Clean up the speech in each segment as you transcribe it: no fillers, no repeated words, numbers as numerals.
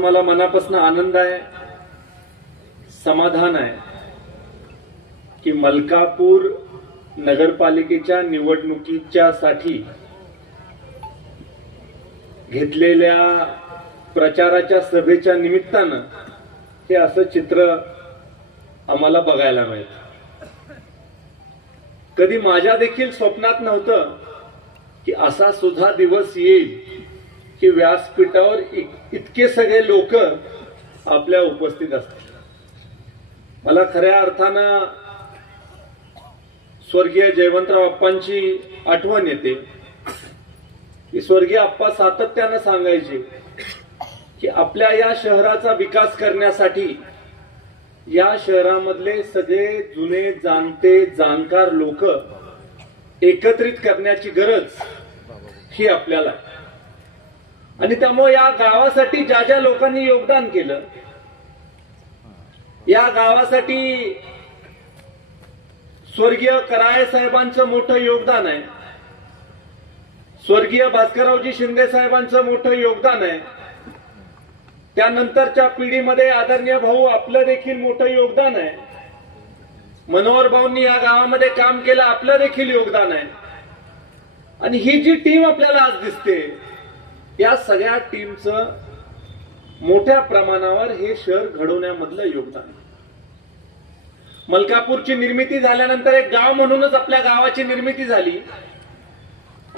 मला मनापासून आनंद आहे, समाधान आहे की मलकापूर नगरपालिकेच्या निवडणुकीच्या साठी घेतलेल्या प्रचाराच्या सभेच्या निमित्तानं हे असं चित्र आम्हाला बघायला मिळतं. कधी माझ्या देखील स्वप्नात नव्हतं की असा सुद्धा दिवस येईल की व्यासपीठावर इतके सगळे लोक आपल्या उपस्थित असतील. मला खऱ्या अर्थानं स्वर्गीय जयवंतराव अप्पांची आठवण येते की स्वर्गीय अप्पा सातत्यानं सांगायचे की आपल्या या शहराचा विकास करण्यासाठी या शहरामधले सगळे जुने जाणते जाणकार लोक एकत्रित करण्याची गरज ही आपल्याला आहे. आणि त्यामुळे या गावासाठी ज्या ज्या लोकांनी योगदान केलं, या गावासाठी स्वर्गीय कराळे साहेबांचं मोठं योगदान आहे, स्वर्गीय भास्कररावजी शिंदे साहेबांचं मोठं योगदान आहे, त्यानंतरच्या पिढीमध्ये आदरणीय भाऊ आपलं देखील मोठं योगदान आहे, मनोहर भाऊंनी या गावामध्ये काम केलं आपलं देखील योगदान आहे. आणि ही जी टीम आपल्याला आज दिसते, या सगळ्या टीमचं मोठ्या प्रमाणावर हे शहर घडवण्यामधलं योगदान. मलकापूरची निर्मिती झाल्यानंतर एक गाव म्हणूनच आपल्या गावाची निर्मिती झाली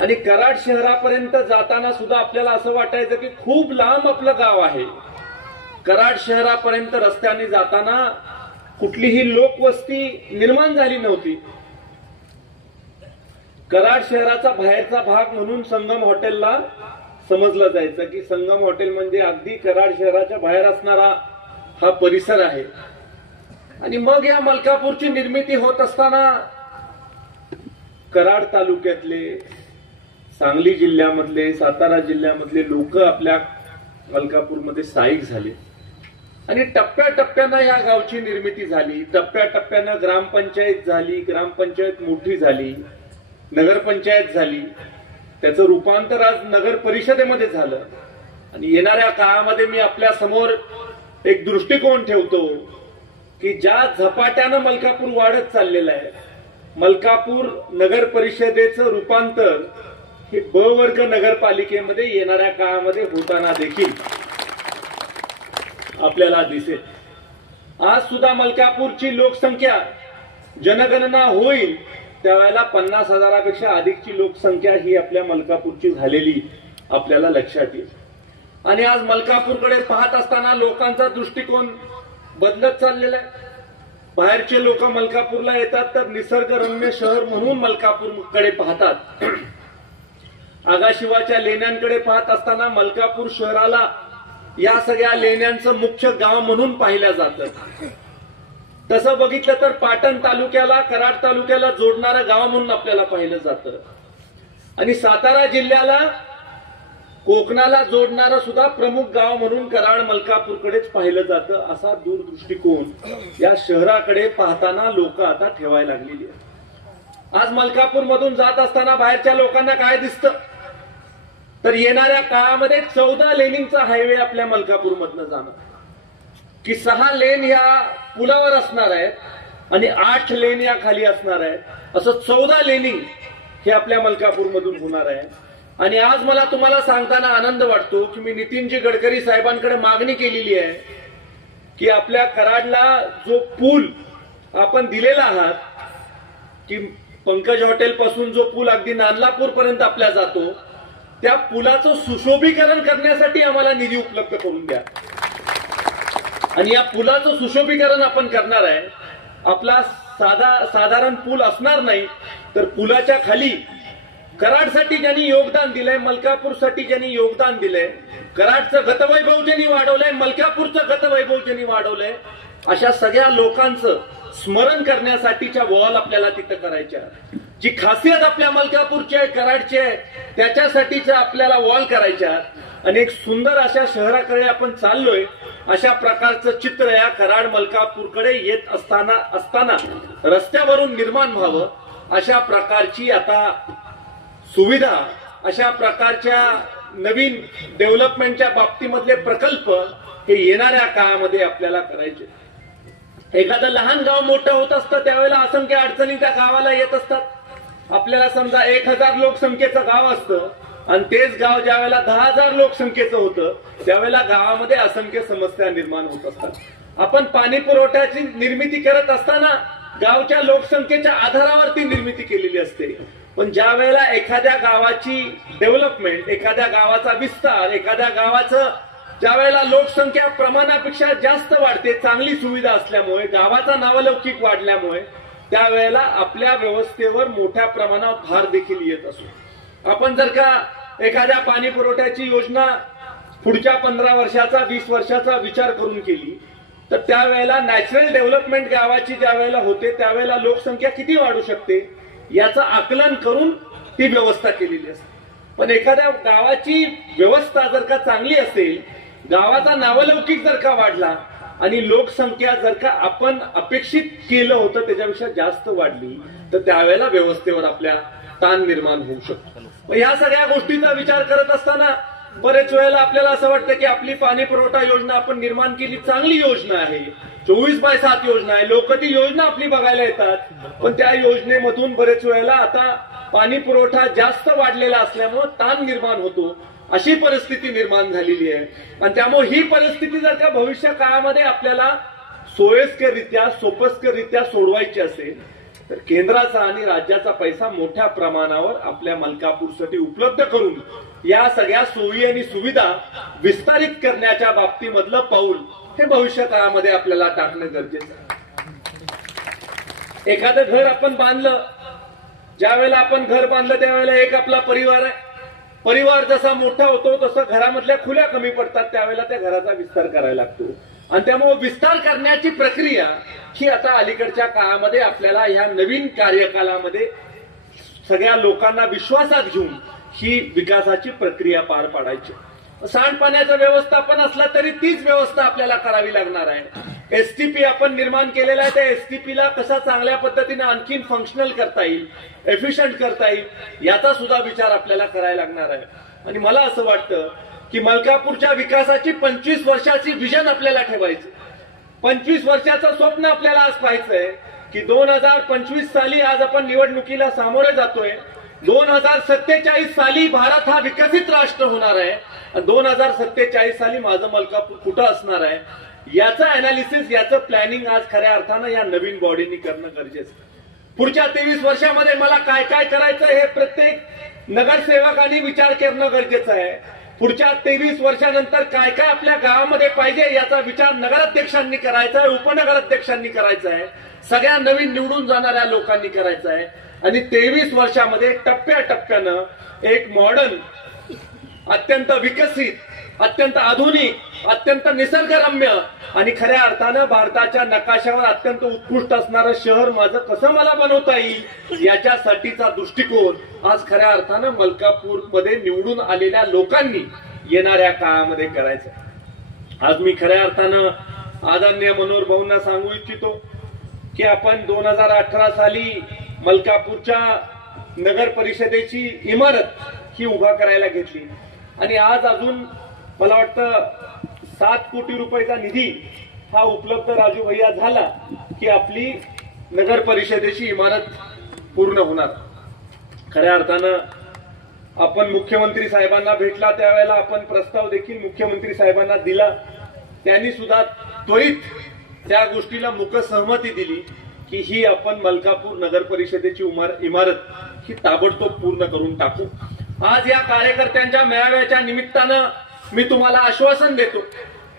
आणि कराड शहरापर्यंत जाताना सुद्धा आपल्याला असं वाटायचं की खूप लांब आपलं गाव आहे. कराड शहरापर्यंत रस्त्याने जाताना कुठलीही लोकवस्ती निर्माण झाली नव्हती. कराड शहराचा बाहेरचा भाग म्हणून संगम हॉटेलला समजलं जायचं की संगम हॉटेल म्हणजे अगदी कराड शहराच्या बाहेर असणारा हा परिसर आहे. आणि मग या मलकापूरची निर्मिती होत असताना कराड तालुक्यातले, सांगली जिल्ह्यामधले, सातारा जिल्ह्यामधले लोक आपल्या मलकापूरमध्ये स्थायिक झाले आणि टप्प्याटप्प्यानं या गावची निर्मिती झाली. टप्प्याटप्प्यानं ग्रामपंचायत झाली, ग्रामपंचायत मोठी झाली, नगरपंचायत झाली, त्याचं रूपांतर आज नगर परिषदेमध्ये झालं. आणि येणाऱ्या काळामध्ये मी आपल्या समोर एक दृष्टिकोन ठेवतो की ज्या झपाट्यानं मलकापूर वाढत चाललेलं आहे, मलकापूर नगर परिषदेचं रूपांतर हे ब वर्ग नगरपालिकेमध्ये येणाऱ्या काळामध्ये होताना देखील आपल्याला दिसेल. आज सुद्धा मलकापूरची लोकसंख्या जनगणना होईल त्यावेळेला 50,000पेक्षा अधिकची लोकसंख्या ही आपल्या मलकापूरची झालेली आपल्याला लक्षात येईल. आणि आज मलकापूरकडे पाहत असताना लोकांचा दृष्टिकोन बदलत चाललेला आहे. बाहेरचे लोक मलकापूरला येतात तर निसर्गरम्य शहर म्हणून मलकापूरकडे पाहतात. आगाशिवाच्या लेण्यांकडे पाहत असताना मलकापूर शहराला या सगळ्या लेण्यांचं मुख्य गाव म्हणून पाहिलं जातं. तसं बघितलं तर पाटण तालुक्याला, कराड तालुक्याला जोडणारं गाव म्हणून आपल्याला पाहिलं जातं. आणि सातारा जिल्ह्याला कोकणाला जोडणारं सुद्धा प्रमुख गाव म्हणून कराड मलकापूरकडेच पाहिलं जातं. असा दूरदृष्टिकोन या शहराकडे पाहताना लोक आता ठेवायला लागलेली आहेत. आज मलकापूर मधून जात असताना बाहेरच्या लोकांना काय दिसतं तर येणाऱ्या काळामध्ये 14 लेनिंगचा हायवे आपल्या मलकापूर मधनं जाणार की 6 लेन या पुलावर असणार आहेत आणि 8 लेन या खाली असणार आहेत. असं 14 लेनिंग हे आपल्या मलकापूर मधून होणार आहे. आणि आज मला तुम्हाला सांगताना आनंद वाटतो की मी नितीनजी गडकरी साहेबांकडे मागणी केलेली आहे की आपल्या कराडला जो पूल आपण दिलेला आहात की पंकज हॉटेल पासून जो पूल अगदी नानलापूर पर्यंत आपल्या जातो, त्या पुलाचं सुशोभीकरण करण्यासाठी आम्हाला निधी उपलब्ध करून द्या. आणि या पुलाचं सुशोभीकरण आपण करणार आहे. आपला साधारण पूल असणार नाही तर पुलाच्या खाली कराडसाठी ज्यांनी योगदान दिलंय, मलकापूरसाठी ज्यांनी योगदान दिलंय, कराडचं गतवैभव ज्यांनी वाढवलंय, मलकापूरचं गतवैभव ज्यांनी वाढवलंय, अशा सगळ्या लोकांचं स्मरण करण्यासाठीच्या वॉल आपल्याला तिथं करायच्या. जी खासियत आपल्या मलकापूरची आहे, कराडची आहे, त्याच्यासाठीच्या आपल्याला वॉल करायच्या. आणि एक सुंदर अशा शहराकडे आपण चाललोय. अशा प्रकारचं चित्र या कराड मलकापूरकडे येत असताना रस्त्यावरून निर्माण व्हावं, अशा प्रकारची आता सुविधा, अशा प्रकारच्या नवीन डेव्हलपमेंटच्या बाबतीमधले प्रकल्प हे येणाऱ्या काळामध्ये आपल्याला करायचे. एखादं लहान गाव मोठं होत असतं त्यावेळेला असंख्य अडचणी त्या गावाला येत असतात. आपल्याला समजा 1000 लोकसंख्येचं गाव असतं आणि तेच गाव ज्या वेळेला 10,000 लोकसंख्येचं होतं त्यावेळेला गावामध्ये असंख्य समस्या निर्माण होत असतात. आपण पाणी पुरवठ्याची निर्मिती करत असताना गावच्या लोकसंख्येच्या आधारावरती निर्मिती केलेली असते. पण ज्या वेळेला एखाद्या गावाची डेव्हलपमेंट, एखाद्या गावाचा विस्तार, एखाद्या गावाचं ज्या वेळेला लोकसंख्या प्रमाणापेक्षा जास्त वाढते, चांगली सुविधा असल्यामुळे, गावाचा नावलौकिक वाढल्यामुळे त्यावेळेला आपल्या व्यवस्थेवर मोठ्या प्रमाणात भार देखील येत असतो. आपण जर का एखाद्या पाणी पुरवठ्याची योजना पुढच्या 15 वर्षाचा 20 वर्षाचा विचार करून केली तर त्यावेळेला नॅचरल डेव्हलपमेंट गावाची ज्या वेळेला होते त्यावेळेला लोकसंख्या किती वाढू शकते याचं आकलन करून ती व्यवस्था केलेली असते. पण एखाद्या गावाची व्यवस्था जर का चांगली असेल, गावाचा नावलौकिक जर का वाढला आणि लोकसंख्या जर का आपण अपेक्षित केलं होतं त्याच्यापेक्षा जास्त वाढली तर त्यावेळेला व्यवस्थेवर आपल्या ताण निर्माण होऊ शकतो. या सगळ्या गोष्टीचा विचार करत असताना बरेच वेळेला आपल्याला असं वाटतं की आपली पाणी पुरवठा योजना आपण निर्माण केली, चांगली योजना आहे, 24/7 योजना आहे, लोक ती योजना आपली बघायला येतात. पण त्या योजनेमधून बरेच वेळेला आता पाणी पुरवठा जास्त वाढलेला असल्यामुळे ताण निर्माण होतो, अशी परिस्थिती निर्माण झालेली आहे. आणि त्यामुळे ही परिस्थिती जर का भविष्य काळामध्ये आपल्याला सोयीस्कररित्या सोपस्कररित्या सोडवायची असेल तर केंद्राचा आणि राज्याचा पैसा मोठ्या प्रमाणावर आपल्या मलकापूरसाठी उपलब्ध करून या सगळ्या सोयी आणि सुविधा विस्तारित करण्याच्या बाबतीमधलं पाऊल हे भविष्य काळामध्ये आपल्याला टाकणं गरजेचं आहे. एखादं घर आपण बांधलं, ज्या वेळेला आपण घर बांधलं त्यावेळेला एक आपला परिवार आहे. परिवार जसा मोठा होतो तसं घरामधल्या खुल्या कमी पडतात, त्यावेळेला त्या घराचा विस्तार करायला लागतो. आणि त्यामुळे विस्तार करण्याची प्रक्रिया ही आता अलीकडच्या काळामध्ये आपल्याला ह्या नवीन कार्यकालामध्ये सगळ्या लोकांना विश्वासात घेऊन ही विकासाची प्रक्रिया पार पाडायची. सांडपाण्याचं व्यवस्थापन असलं तरी तीच व्यवस्था आपल्याला करावी लागणार आहे. एसटीपी आपण निर्माण केलेला आहे, त्या एसटीपीला कसा चांगल्या पद्धतीने आणखीन फंक्शनल करता येईल, एफिशियंट करता येईल याचा सुद्धा विचार आपल्याला करायला लागणार आहे. आणि मला असं वाटतं की मलकापूरच्या विकासाची 25 वर्षाची विजन आपल्याला ठेवायची. 25 वर्षाचं स्वप्न आपल्याला आज पाहायचंय की 2025 साली आज आपण निवडणुकीला सामोरे जातोय. 2047 साली भारत हा विकसित राष्ट्र होणार आहे. 2047 साली माझं मलकापूर कुठं असणार आहे याचं अनालिसिस, याचं प्लॅनिंग आज खऱ्या अर्थानं या नवीन बॉडीनी करणं गरजेचं आहे. पुढच्या 23 वर्षामध्ये मला काय काय करायचं हे प्रत्येक नगरसेवकांनी विचार करणं गरजेचं आहे. पुढच्या 23 वर्षानंतर काय काय आपल्या गावामध्ये पाहिजे याचा विचार नगराध्यक्षांनी करायचा आहे, उपनगराध्यक्षांनी करायचा आहे, सगळ्या नवीन निवडून जाणाऱ्या लोकांनी करायचं आहे. आणि 23 वर्षामध्ये टप्प्याटप्प्यानं एक मॉडर्न, अत्यंत विकसित, अत्यंत आधुनिक, अत्यंत निसर्गरम्य आणि खऱ्या अर्थानं भारताच्या नकाशावर अत्यंत उत्कृष्ट असणारं शहर माझं कसं मला बनवता येईल याच्यासाठीचा दृष्टिकोन आज खऱ्या अर्थानं मलकापूरमध्ये निवडून आलेल्या लोकांनी येणाऱ्या काळामध्ये करायचं. आज मी खऱ्या अर्थानं आदरणीय मनोहर भाऊंना सांगू इच्छितो की आपण 2018 साली मलकापूरच्या नगर परिषदेची इमारत ही उभा करायला घेतली आणि आज अजून मला वाटतं 7 कोटी रुपयाचा निधी हा उपलब्ध राजू भैया झाला की आपली नगर परिषदेची इमारत पूर्ण होणार. खऱ्या अर्थानं आपण मुख्यमंत्री साहेबांना भेटला त्यावेळेला आपण प्रस्ताव देखील मुख्यमंत्री साहेबांना दिला. त्यांनी सुद्धा त्वरित त्या गोष्टीला मुक सहमती दिली की ही आपण मलकापूर नगर परिषदेची इमारत ही ताबडतोब पूर्ण करून टाकू. आज या कार्यकर्त्यांच्या मेळाव्याच्या निमित्तानं मी तुम्हाला आश्वासन देतो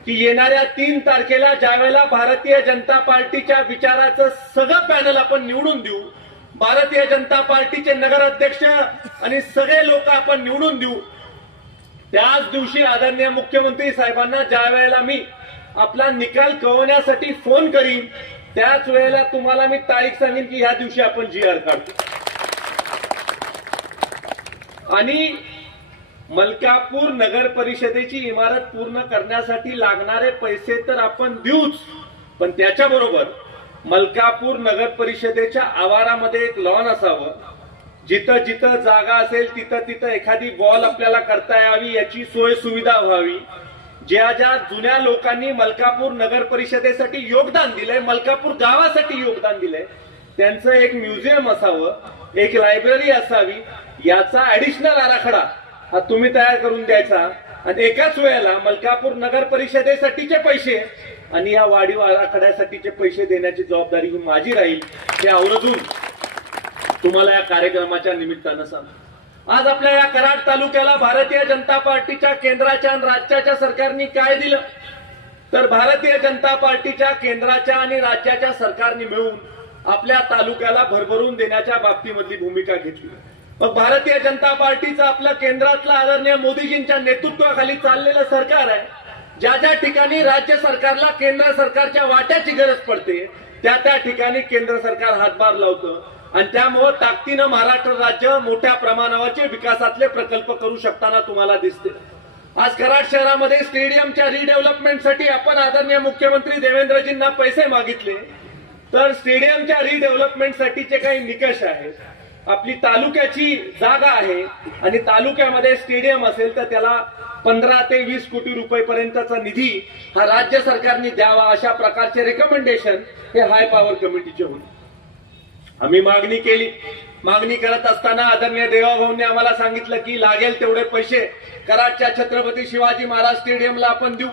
की येणाऱ्या 3 तारखेला ज्यावेळेला भारतीय जनता पार्टीच्या विचाराचं सगळं पॅनल आपण निवडून देऊ, भारतीय जनता पार्टीचे नगराध्यक्ष आणि सगळे लोक आपण निवडून देऊ, त्याच दिवशी आदरणीय मुख्यमंत्री साहेबांना ज्या वेळेला मी आपला निकाल कळवण्यासाठी फोन करीन त्याच वेळेला तुम्हाला मी तारीख सांगेन की ह्या दिवशी आपण GR काढतो. आणि मलकापूर नगर परिषदेची इमारत पूर्ण करण्यासाठी लागणारे पैसे तर आपण देऊच, पण त्याच्याबरोबर मलकापूर नगर परिषदेच्या आवारामध्ये एक लॉन असावं, जिथं जिथं जागा असेल तिथं तिथं एखादी बॉल आपल्याला करता यावी याची सोय सुविधा व्हावी. ज्या ज्या जुन्या लोकांनी मलकापूर नगर परिषदेसाठी योगदान दिलंय, मलकापूर गावासाठी योगदान दिलंय, त्यांचं एक म्युझियम असावं, एक लायब्ररी असावी, याचा ऍडिशनल आराखडा हा तुम्ही तयार करून द्यायचा आणि एकाच वेळेला मलकापूर नगर परिषदेसाठीचे पैसे आणि या वाढीव आराखड्यासाठीचे पैसे देण्याची जबाबदारी ही माझी राहील, हे आवर्जून तुम्हाला या कार्यक्रमाच्या निमित्तानं सांगतो. आज आपल्या या कराड तालुक्याला भारतीय जनता पार्टीच्या केंद्राच्या आणि राज्याच्या सरकारने काय दिलं, तर भारतीय जनता पार्टीच्या केंद्राच्या आणि राज्याच्या सरकारने मिळून आपल्या तालुक्याला भरभरून देण्याच्या बाबतीमधली भूमिका घेतली. मग भारतीय जनता पार्टीचं आपल्या केंद्रातलं आदरणीय मोदीजींच्या नेतृत्वाखाली चाललेलं सरकार आहे. ज्या ज्या ठिकाणी राज्य सरकारला केंद्र सरकारच्या वाट्याची गरज पडते त्या त्या ठिकाणी केंद्र सरकार हातभार लावतं आणि त्यामुळे ताकदीनं महाराष्ट्र राज्य मोठ्या प्रमाणावरचे विकासातले प्रकल्प करू शकताना तुम्हाला दिसते. आज कराड शहरामध्ये स्टेडियमच्या रिडेव्हलपमेंटसाठी आपण आदरणीय मुख्यमंत्री देवेंद्रजींना पैसे मागितले, तर स्टेडियमच्या रिडेव्हलपमेंटसाठीचे काही निकष आहेत. आपली तालुक्याची जागा आहे आणि तालुक्यामध्ये स्टेडियम असेल तर त्याला 15 ते 20 कोटी रुपयेपर्यंतचा निधी हा राज्य सरकारने द्यावा, अशा प्रकारचे रेकमेंडेशन हे हाय पॉवर कमिटीचे होते. आम्ही मागणी केली. मागणी करत असताना आदरणीय देवाभाऊंनी आम्हाला सांगितलं की लागेल तेवढे पैसे कराडच्या छत्रपती शिवाजी महाराज स्टेडियमला आपण देऊ.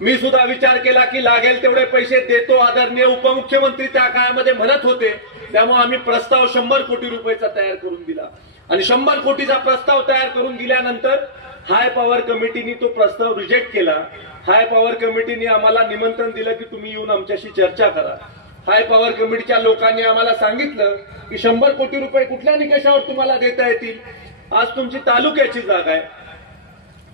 मी सुद्धा विचार केला की लागेल तेवढे पैसे देतो, आदरणीय उपमुख्यमंत्री त्या काळामध्ये म्हणत होते, त्यामुळे आम्ही प्रस्ताव 100 कोटी रुपयाचा तयार करून दिला आणि 100 कोटीचा प्रस्ताव तयार करून दिल्यानंतर हाय पॉवर कमिटीने तो प्रस्ताव रिजेक्ट केला. हाय पॉवर कमिटीने आम्हाला निमंत्रण दिलं की तुम्ही येऊन आमच्याशी चर्चा करा. हाय पॉवर कमिटीच्या लोकांनी आम्हाला सांगितलं की 100 कोटी रुपये कुठल्या निकषावर तुम्हाला देता येतील, आज तुमची तालुक्याची जागा आहे,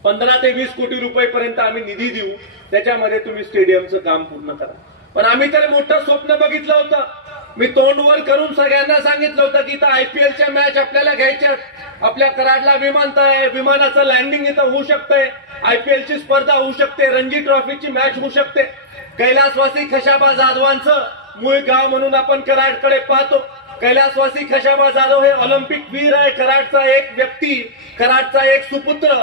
15 ते 20 कोटी रुपयेपर्यंत आम्ही निधी देऊ, त्याच्यामध्ये तुम्ही स्टेडियमचं काम पूर्ण करा. पण आम्ही तर मोठं स्वप्न बघितलं होतं. मी तोंडवर करून सगळ्यांना सांगितलं होतं की इथं आयपीएलच्या मॅच आपल्याला घ्यायच्या, आपल्या कराडला विमानतळ आहे, विमानाचं लँडिंग इथं होऊ शकतंय, आयपीएलची स्पर्धा होऊ शकते, रणजी ट्रॉफीची मॅच होऊ शकते. कैलासवासी खशाबा जाधवांचं मूळ गाव म्हणून आपण कराडकडे पाहतो. कैलासवासी खशाबा जाधव हे ऑलिम्पिक वीर आहे. कराडचा एक व्यक्ती, कराडचा एक सुपुत्र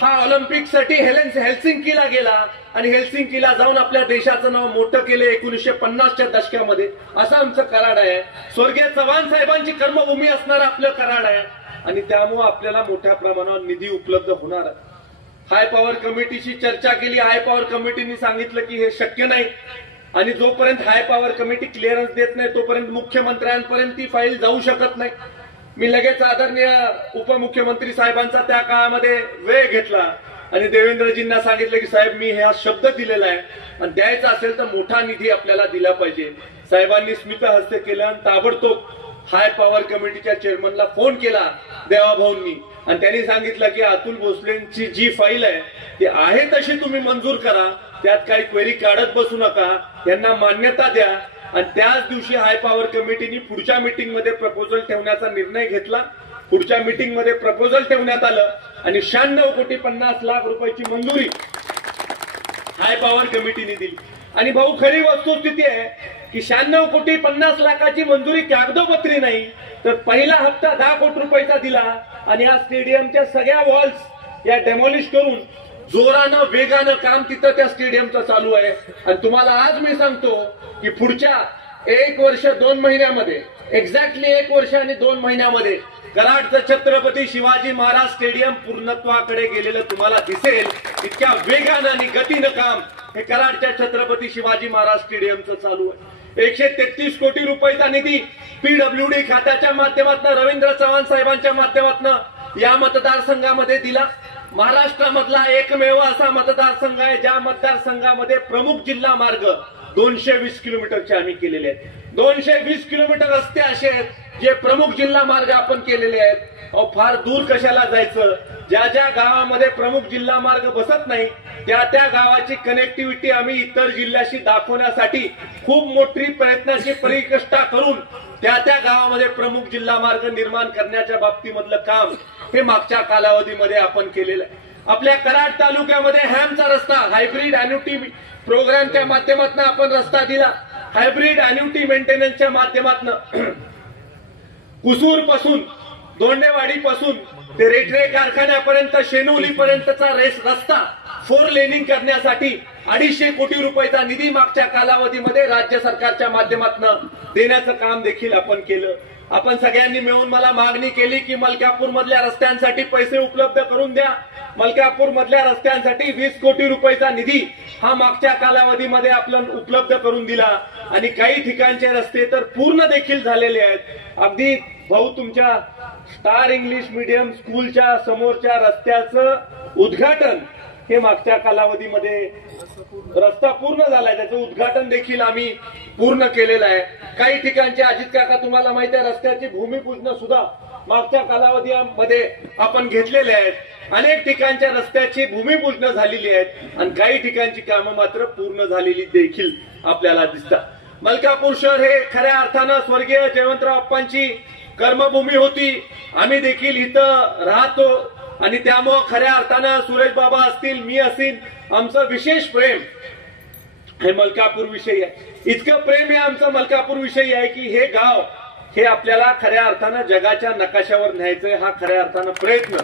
हा ऑलिम्पिकसाठी हेल्सिंकीला गेला आणि हेल्सिंकीला जाऊन आपल्या देशाचं नाव मोठं केलं 1950च्या दशकामध्ये. असं आमचं कराड आहे. स्वर्गीय चव्हाण साहेबांची कर्मभूमी असणार आपलं कराड आहे आणि त्यामुळे आपल्याला मोठ्या प्रमाणावर निधी उपलब्ध होणार आहे. हाय पॉवर कमिटीशी चर्चा केली. हाय पॉवर कमिटीने सांगितलं की हे शक्य नाही आणि जोपर्यंत हाय पॉवर कमिटी क्लिअरन्स देत नाही तोपर्यंत मुख्यमंत्र्यांपर्यंत ती फाईल जाऊ शकत नाही. मी लगेच आदरणीय उपमुख्यमंत्री साहेबांचा त्या काळामध्ये वेळ घेतला आणि देवेंद्रजींना सांगितलं की साहेब मी हा शब्द दिलेला आहे आणि द्यायचा असेल तर मोठा निधी आपल्याला दिला पाहिजे. साहेबांनी स्मितहस्त केलं आणि ताबडतोब हाय पॉवर कमिटीच्या चेअरमनला फोन केला देवाभाऊंनी आणि त्यांनी सांगितलं की अतुल भोसलेंची जी फाईल आहे ती आहे तशी तुम्ही मंजूर करा, त्यात काही क्वेरी काढत बसू नका, यांना मान्यता द्या. आणि त्याच दिवशी हाय पॉवर कमिटीने पुढच्या मीटिंगमध्ये प्रपोजल ठेवण्याचा निर्णय घेतला. पुढच्या मीटिंगमध्ये प्रपोजल ठेवण्यात आलं आणि 96 कोटी 50 लाख रुपयाची मंजुरी हाय पॉवर कमिटीने दिली. आणि भाऊ खरी वस्तुस्थिती आहे की 96 कोटी 50 लाखाची मंजुरी कागदोपत्री नाही, तर पहिला हप्ता 10 कोटी रुपयाचा दिला आणि या स्टेडियमच्या सगळ्या वॉल्स या डेमॉलिश करून जोरानं वेगानं काम तिथं त्या स्टेडियमचं चालू आहे. आणि तुम्हाला आज मी सांगतो की पुढच्या 1 वर्ष 2 महिन्यामध्ये, एक्झॅक्टली 1 वर्ष आणि 2 महिन्यामध्ये कराडचं छत्रपती शिवाजी महाराज स्टेडियम पूर्णत्वाकडे गेलेलं तुम्हाला दिसेल. इतक्या वेगानं आणि गतीनं काम हे कराडच्या छत्रपती शिवाजी महाराज स्टेडियमचं चालू आहे. 133 कोटी रुपयाचा निधी पीडब्ल्यूडी खात्याच्या माध्यमातून रवींद्र चव्हाण साहेबांच्या माध्यमातून या मतदारसंघामध्ये दिला. महाराष्ट्रामधला एकमेव असा मतदारसंघ आहे ज्या मतदारसंघामध्ये प्रमुख जिल्हा मार्ग 220 किलोमीटरचे आम्ही केलेले आहेत. 220 किलोमीटर रस्ते असे आहेत जे प्रमुख जिल्हा मार्ग आपण केलेले आहेत. अहो फार दूर कशाला जायचं, ज्या ज्या गावामध्ये प्रमुख जिल्हा मार्ग बसत नाही त्या त्या गावाची कनेक्टिव्हिटी आम्ही इतर जिल्ह्याशी दाखवण्यासाठी खूप मोठी प्रयत्नाची परिकष्टा करून त्या त्या गावामध्ये प्रमुख जिल्हा मार्ग निर्माण करण्याच्या बाबतीमधलं काम हे मागच्या कालावधीमध्ये आपण केलेलं आहे. आपल्या कराड तालुक्यामध्ये हॅमचा रस्ता हायब्रिड अॅन्युटी प्रोग्रामच्या माध्यमातून आपण रस्ता दिला. हायब्रिड अॅन्युटी मेंटेनन्सच्या माध्यमातून कुसूर पासून दोंडेवाडीपासून ते रेल्वे कारखान्यापर्यंत शेनोलीपर्यंतचा रस्ता 4 लेनिंग करण्यासाठी 250 कोटी रुपयाचा निधी मागच्या कालावधीमध्ये राज्य सरकारच्या माध्यमातून देण्याचं काम देखील आपण केलं. आपण सगळ्यांनी मिळून मला मागणी केली की मलकापूर मधल्या रस्त्यांसाठी पैसे उपलब्ध करून द्या. मलकापूर मधल्या रस्त्यांसाठी 20 कोटी रुपयाचा निधी हा मागच्या कालावधीमध्ये आपण उपलब्ध करून दिला आणि काही ठिकाणचे रस्ते तर पूर्ण देखील झालेले आहेत. अगदी भाऊ तुमच्या स्टार इंग्लिश मीडियम स्कूलच्या समोरच्या रस्त्याचं उद्घाटन हे मागच्या कालावधीमध्ये रस्ता पूर्ण झालाय, त्याचं उद्घाटन देखील आम्ही पूर्ण केलेलं आहे. काही ठिकाणचे अजित काका तुम्हाला माहिती आहे रस्त्याची भूमिपूजन सुद्धा मागच्या कालावधीमध्ये आपण घेतलेले आहेत. अनेक ठिकाणच्या रस्त्याची भूमिपूजन झालेली आहेत आणि काही ठिकाणची कामं मात्र पूर्ण झालेली देखील आपल्याला दिसतात. मलकापूर शहर हे खऱ्या अर्थानं स्वर्गीय जयवंतराव अप्पांची कर्मभूमी होती. आम्ही देखील इथं राहतो आणि त्यामुळं खऱ्या अर्थानं सुरेश बाबा असतील, मी असेल, आमचं विशेष प्रेम हे मलकापूर विषयी आहे. इतकं प्रेम हे आमचं मलकापूर विषयी आहे की हे गाव हे आपल्याला खऱ्या अर्थानं जगाच्या नकाशावर न्यायचंय. हा खऱ्या अर्थानं प्रयत्न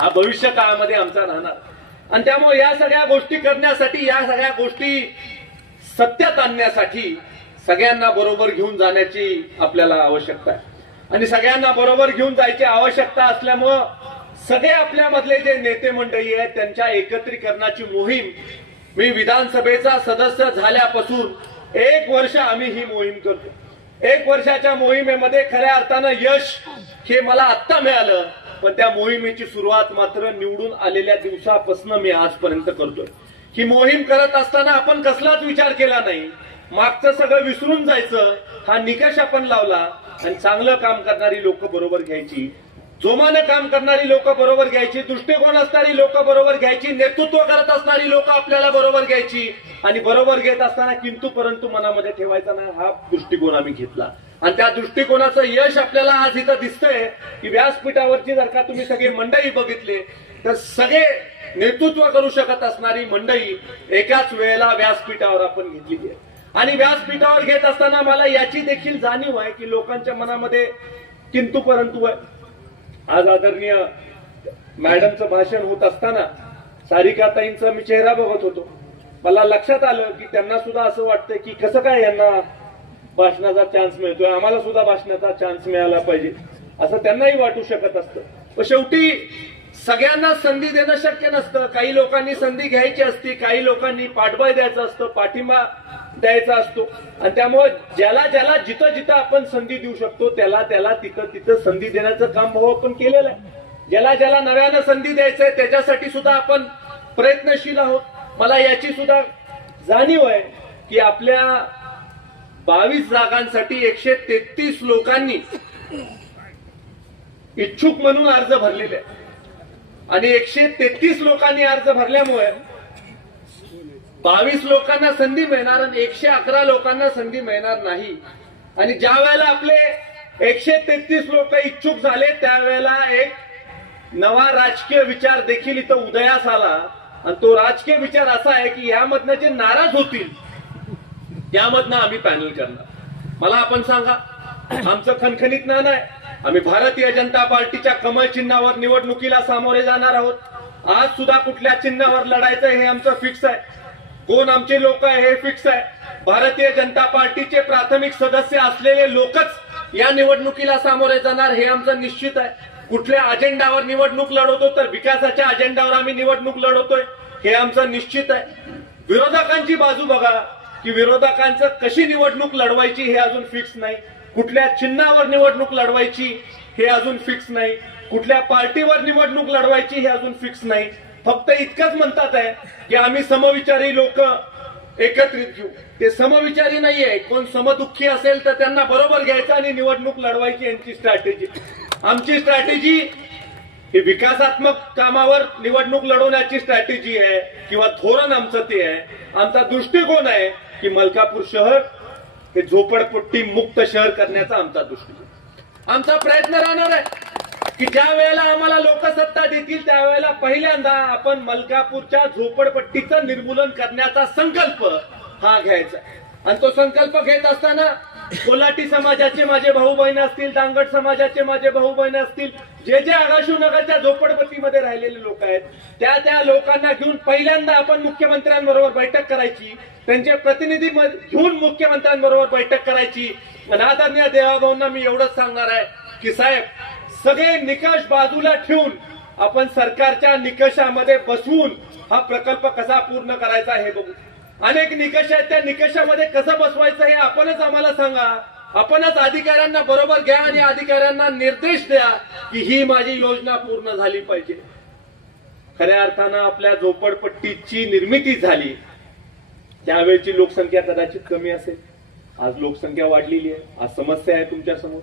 हा भविष्य काळामध्ये आमचा राहणार आणि त्यामुळे या सगळ्या गोष्टी करण्यासाठी, या सगळ्या गोष्टी सत्यात आणण्यासाठी सगळ्यांना बरोबर घेऊन जाण्याची आपल्याला आवश्यकता आहे आणि सगळ्यांना बरोबर घेऊन जायची आवश्यकता असल्यामुळं सगळे आपल्यामधले जे नेते मंडळी आहेत त्यांच्या एकत्रीकरणाची मोहीम मी विधानसभेचा सदस्य झाल्यापासून 1 वर्ष आम्ही ही मोहीम करतो. 1 वर्षाच्या मोहिमेमध्ये खऱ्या अर्थानं यश हे मला आत्ता मिळालं, पण त्या मोहिमेची सुरुवात मात्र निवडून आलेल्या दिवसापासून मी आजपर्यंत करतोय. ही मोहीम करत असताना आपण कसलाच विचार केला नाही, मागचं सगळं विसरून जायचं हा निकष आपण लावला आणि चांगलं काम करणारी लोक बरोबर घ्यायची, जोमानं काम करणारी लोक बरोबर घ्यायची, दृष्टिकोन असणारी लोक बरोबर घ्यायची, नेतृत्व करत असणारी लोक आपल्याला बरोबर घ्यायची आणि बरोबर घेत असताना किंतु परंतु मनामध्ये ठेवायचा नाही हा दृष्टिकोन आम्ही घेतला आणि त्या दृष्टिकोनाचं यश आपल्याला आज इथं दिसतंय की व्यासपीठावरची जर का तुम्ही सगळे मंडळी बघितले तर सगळे नेतृत्व करू शकत असणारी मंडळी एकाच वेळेला व्यासपीठावर आपण घेतली आहे आणि व्यासपीठावर घेत असताना मला याची देखील जाणीव आहे की लोकांच्या मनामध्ये किंतु परंतु आहे. आज आदरणीय मॅडमचं भाषण होत असताना सारिकाताईंचा मी चेहरा बघत होतो. मला लक्षात आलं की त्यांना सुद्धा असं वाटतंय की कसं काय यांना भाषणाचा चान्स मिळतोय, आम्हाला सुद्धा भाषणाचा चान्स मिळाला पाहिजे असं त्यांनाही वाटू शकत असतं. पण शेवटी सगळ्यांना संधी देणं शक्य नसतं. काही लोकांनी संधी घ्यायची असते, काही लोकांनी पाठबळ द्यायचं असतं, पाठिंबा द्यायचा असतो आणि त्यामुळे ज्याला ज्याला जिथं जिथं आपण संधी देऊ शकतो त्याला त्याला तिथं तिथं संधी देण्याचं काम भाऊ आपण केलेलं आहे. ज्याला ज्याला नव्यानं संधी द्यायचंय त्याच्यासाठी सुद्धा आपण प्रयत्नशील आहोत. मला याची सुद्धा जाणीव आहे की आपल्या 22 जागांसाठी 133 लोकांनी इच्छुक म्हणून अर्ज भरलेले आहे आणि 133 लोकांनी अर्ज भरल्यामुळे 22 लोकांना संधी मिळणार आणि 111 लोकांना संधी मिळणार नाही. आणि ज्या वेळेला आपले 133 लोक इच्छुक झाले त्यावेळेला एक नवा राजकीय विचार देखील इथं उदयास आला आणि तो राजकीय विचार असा आहे की यामधनं जे नाराज होतील त्यामधनं आम्ही पॅनल करणार. मला आपण सांगा, आमचं खणखणीत नाणं आहे, आम्ही भारतीय जनता पार्टीच्या कमळ चिन्हावर निवडणुकीला सामोरे जाणार आहोत. आज सुद्धा कुठल्या चिन्हावर लढायचं हे आमचं फिक्स आहे, कोण आमचे लोक आहे हे फिक्स आहे. भारतीय जनता पार्टीचे प्राथमिक सदस्य असलेले लोकच या निवडणुकीला सामोरे जाणार हे आमचं निश्चित आहे. कुठल्या अजेंडावर निवडणूक लढवतो तर विकासाच्या अजेंडावर आम्ही निवडणूक लढवतोय हे आमचं निश्चित आहे. विरोधकांची बाजू बघा की विरोधकांचं कशी निवडणूक लढवायची हे अजून फिक्स नाही, कुठल्या चिन्हावर निवडणूक लढवायची हे अजून फिक्स नाही, कुठल्या पार्टीवर निवडणूक लढवायची हे अजून फिक्स नाही. फक्त इतकंच म्हणतात आहे की आम्ही समविचारी लोक एकत्रित घेऊ. ते समविचारी नाहीये, कोण समदुःखी असेल तर त्यांना बरोबर घ्यायचं आणि निवडणूक लढवायची यांची स्ट्रॅटेजी. आमची स्ट्रॅटेजी ही विकासात्मक कामावर निवडणूक लढवण्याची स्ट्रॅटेजी आहे किंवा धोरण आमचं ते आहे. आमचा दृष्टिकोन आहे की मलकापूर शहर हे झोपडपट्टी मुक्त शहर करण्याचा आमचा दृष्टिकोन. आमचा प्रयत्न राहणार आहे की ज्या वेळेला आम्हाला लोक सत्ता देतील त्यावेळेला पहिल्यांदा आपण मलकापूरच्या झोपडपट्टीचं निर्मूलन करण्याचा संकल्प हा घ्यायचा. आणि तो संकल्प घेत असताना कोल्हाटी समाजाचे माझे भाऊ बहीण असतील, दांगट समाजाचे माझे भाऊ बहीण असतील, जे जे आगाशूनगरच्या झोपडपट्टीमध्ये राहिलेले लोक आहेत, त्या लोकांना घेऊन पहिल्यांदा आपण मुख्यमंत्र्यांबरोबर बैठक करायची, त्यांचे प्रतिनिधी घेऊन मुख्यमंत्र्यांबरोबर बैठक करायची. आणि आदरणीय देवाभाऊंना मी एवढंच सांगणार आहे की साहेब, सगळे निकष बाजूला ठेवून आपण सरकारच्या निकषामध्ये बसवून हा प्रकल्प कसा पूर्ण करायचा हे बघू. अनेक निकष आहेत, त्या निकषामध्ये कसं बसवायचं हे आपणच आम्हाला सांगा. आपणच अधिकाऱ्यांना बरोबर घ्या आणि अधिकाऱ्यांना निर्देश द्या की ही माझी योजना पूर्ण झाली पाहिजे. खऱ्या अर्थानं आपल्या झोपडपट्टीची निर्मिती झाली त्यावेळची लोकसंख्या कदाचित कमी असेल. आज लोकसंख्या वाढलेली आहे, आज समस्या आहे तुमच्या समोर.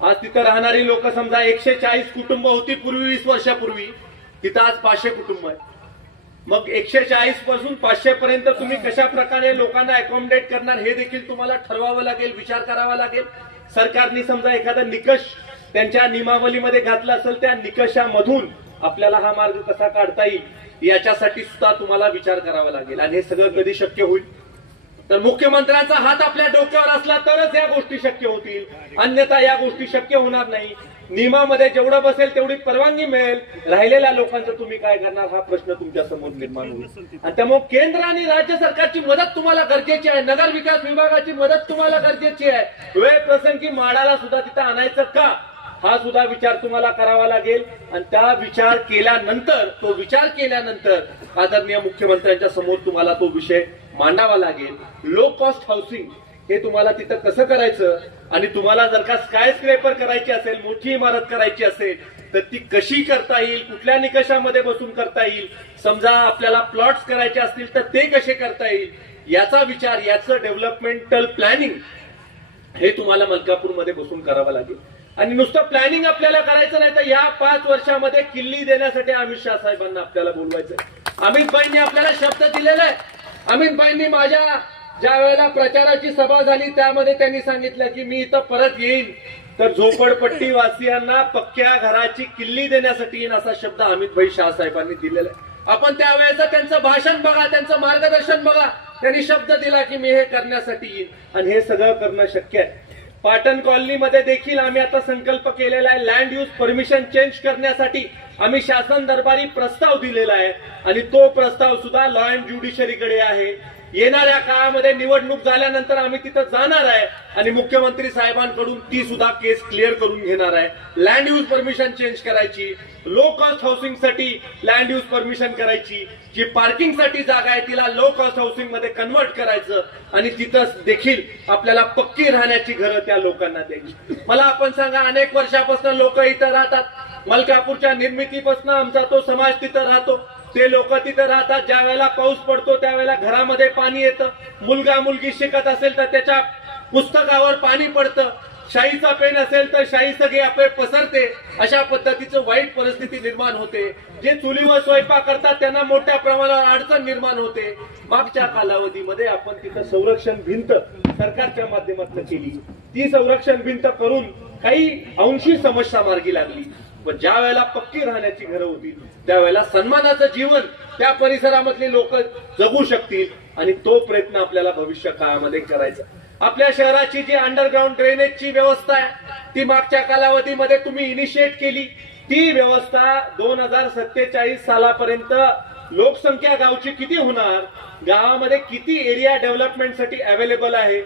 आज तिथं राहणारी लोक समजा 140 कुटुंब होती पूर्वी, 20 वर्षापूर्वी, तिथं आज 500 कुटुंब आहे. मग 140 पासून 500 पर्यंत तुम्ही कशा प्रकारे लोकांना अकोमोडेट करणार हे देखील तुम्हाला ठरवावं लागेल, विचार करावा लागेल. सरकारने समजा एखादा निकष त्यांच्या नियमावलीमध्ये घातला असेल, त्या निकषामधून आपल्याला हा मार्ग कसा काढता येईल याच्यासाठी सुद्धा तुम्हाला विचार करावा लागेल. आणि हे सगळं कधी शक्य होईल तर मुख्यमंत्र्यांचा हात आपल्या डोक्यावर असला तरच या गोष्टी शक्य होतील, अन्यथा या गोष्टी शक्य होणार नाही. नियमामध्ये जेवढं बसेल तेवढी परवानगी मिळेल, राहिलेल्या लोकांचं तुम्ही काय करणार हा प्रश्न तुमच्या समोर निर्माण होईल. आणि त्यामुळे केंद्र आणि राज्य सरकारची मदत तुम्हाला गरजेची आहे, नगर विकास विभागाची मदत तुम्हाला गरजेची आहे. वेळ प्रसंगी माडाला सुद्धा तिथं आणायचं का हा सुद्धा विचार तुम्हाला करावा लागेल. आणि त्या विचार केल्यानंतर आदरणीय मुख्यमंत्र्यांच्या समोर तुम्हाला तो विषय मांडावा लागेल. लो कॉस्ट हाऊसिंग हे तुम्हाला तिथं कसं करायचं, आणि तुम्हाला जर का स्काय स्क्रेपर करायची असेल, मोठी इमारत करायची असेल तर ती कशी करता येईल, कुठल्या निकषामध्ये बसून करता येईल, समजा आपल्याला प्लॉट्स करायचे असतील तर ते कसे करता येईल, याचा विचार, याचं डेव्हलपमेंटल प्लॅनिंग हे तुम्हाला मलकापूरमध्ये बसून करावं लागेल. आणि नुसतं प्लॅनिंग आपल्याला करायचं नाही तर या 5 वर्षामध्ये किल्ली देण्यासाठी अमित शाह साहेबांना आपल्याला बोलवायचंय. अमितभाईंनी आपल्याला शब्द दिलेला आहे. अमितभाईंनी माझ्या ज्या वेळेला प्रचाराची सभा झाली त्यामध्ये त्यांनी सांगितलं की मी इथं परत येईन तर झोपडपट्टी वासियांना पक्क्या घराची किल्ली देण्यासाठी येईन, असा शब्द अमितभाई शाह साहेबांनी दिलेला आहे. आपण त्यावेळेचं त्यांचं भाषण बघा, त्यांचं मार्गदर्शन बघा. त्यांनी शब्द दिला की मी हे करण्यासाठी येईन आणि हे सगळं करणं शक्य आहे. पाटण कॉलनीमध्ये देखील आम्ही आता संकल्प केलेला आहे. लँड यूज परमिशन चेंज करण्यासाठी आम्ही शासन दरबारी प्रस्ताव दिलेला आहे आणि तो प्रस्ताव सुद्धा लॉ अँड ज्युडिशरीकडे आहे. येणाऱ्या काळामध्ये निवडणूक झाल्यानंतर आम्ही तिथं जाणार आहे आणि मुख्यमंत्री साहेबांकडून ती सुद्धा केस क्लिअर करून घेणार आहे. लँड यूज परमिशन चेंज करायची, लो कॉस्ट हाऊसिंग साठी लँड यूज परमिशन करायची, जी पार्किंग साठी जागा आहे तिला लो कॉस्ट हाऊसिंग मध्ये कन्वर्ट करायचं आणि तिथं देखील आपल्याला पक्की राहण्याची घरं त्या लोकांना द्यायची. मला आपण सांगा, अनेक वर्षापासून लोक इथं राहतात. मलकापूरच्या निर्मितीपासून आमचा तो समाज तिथं राहतो. ते लोक तिथं राहतात. ज्या वेळेला पाऊस पडतो त्यावेळेला घरामध्ये पाणी येतं. मुलगा मुलगी शिकत असेल तर त्याच्या पुस्तकावर पाणी पडतं. शाईचा पेन असेल तर शाई सगळी आपले पसरते. अशा पद्धतीचं वाईट परिस्थिती निर्माण होते. जे चुलीवर स्वयंपाक करतात त्यांना मोठ्या प्रमाणावर अडचण निर्माण होते. मागच्या कालावधीमध्ये आपण तिथं संरक्षण भिंत सरकारच्या माध्यमातून केली. ती संरक्षण भिंत करून काही अंशी समस्या मार्गी लागली. पण ज्या वेळेला पक्की राहण्याची घरं होती त्यावेळेला सन्मानाचं जीवन त्या परिसरामधले लोक जगू शकतील आणि तो प्रयत्न आपल्याला भविष्य काळामध्ये करायचा. आपल्या शहराची जी अंडरग्राऊंड ड्रेनेजची व्यवस्था आहे ती मागच्या कालावधीमध्ये तुम्ही इनिशिएट केली. ती व्यवस्था 2047 सालापर्यंत लोकसंख्या गावची किती होणार, गावामध्ये किती एरिया डेव्हलपमेंटसाठी अवेलेबल आहे,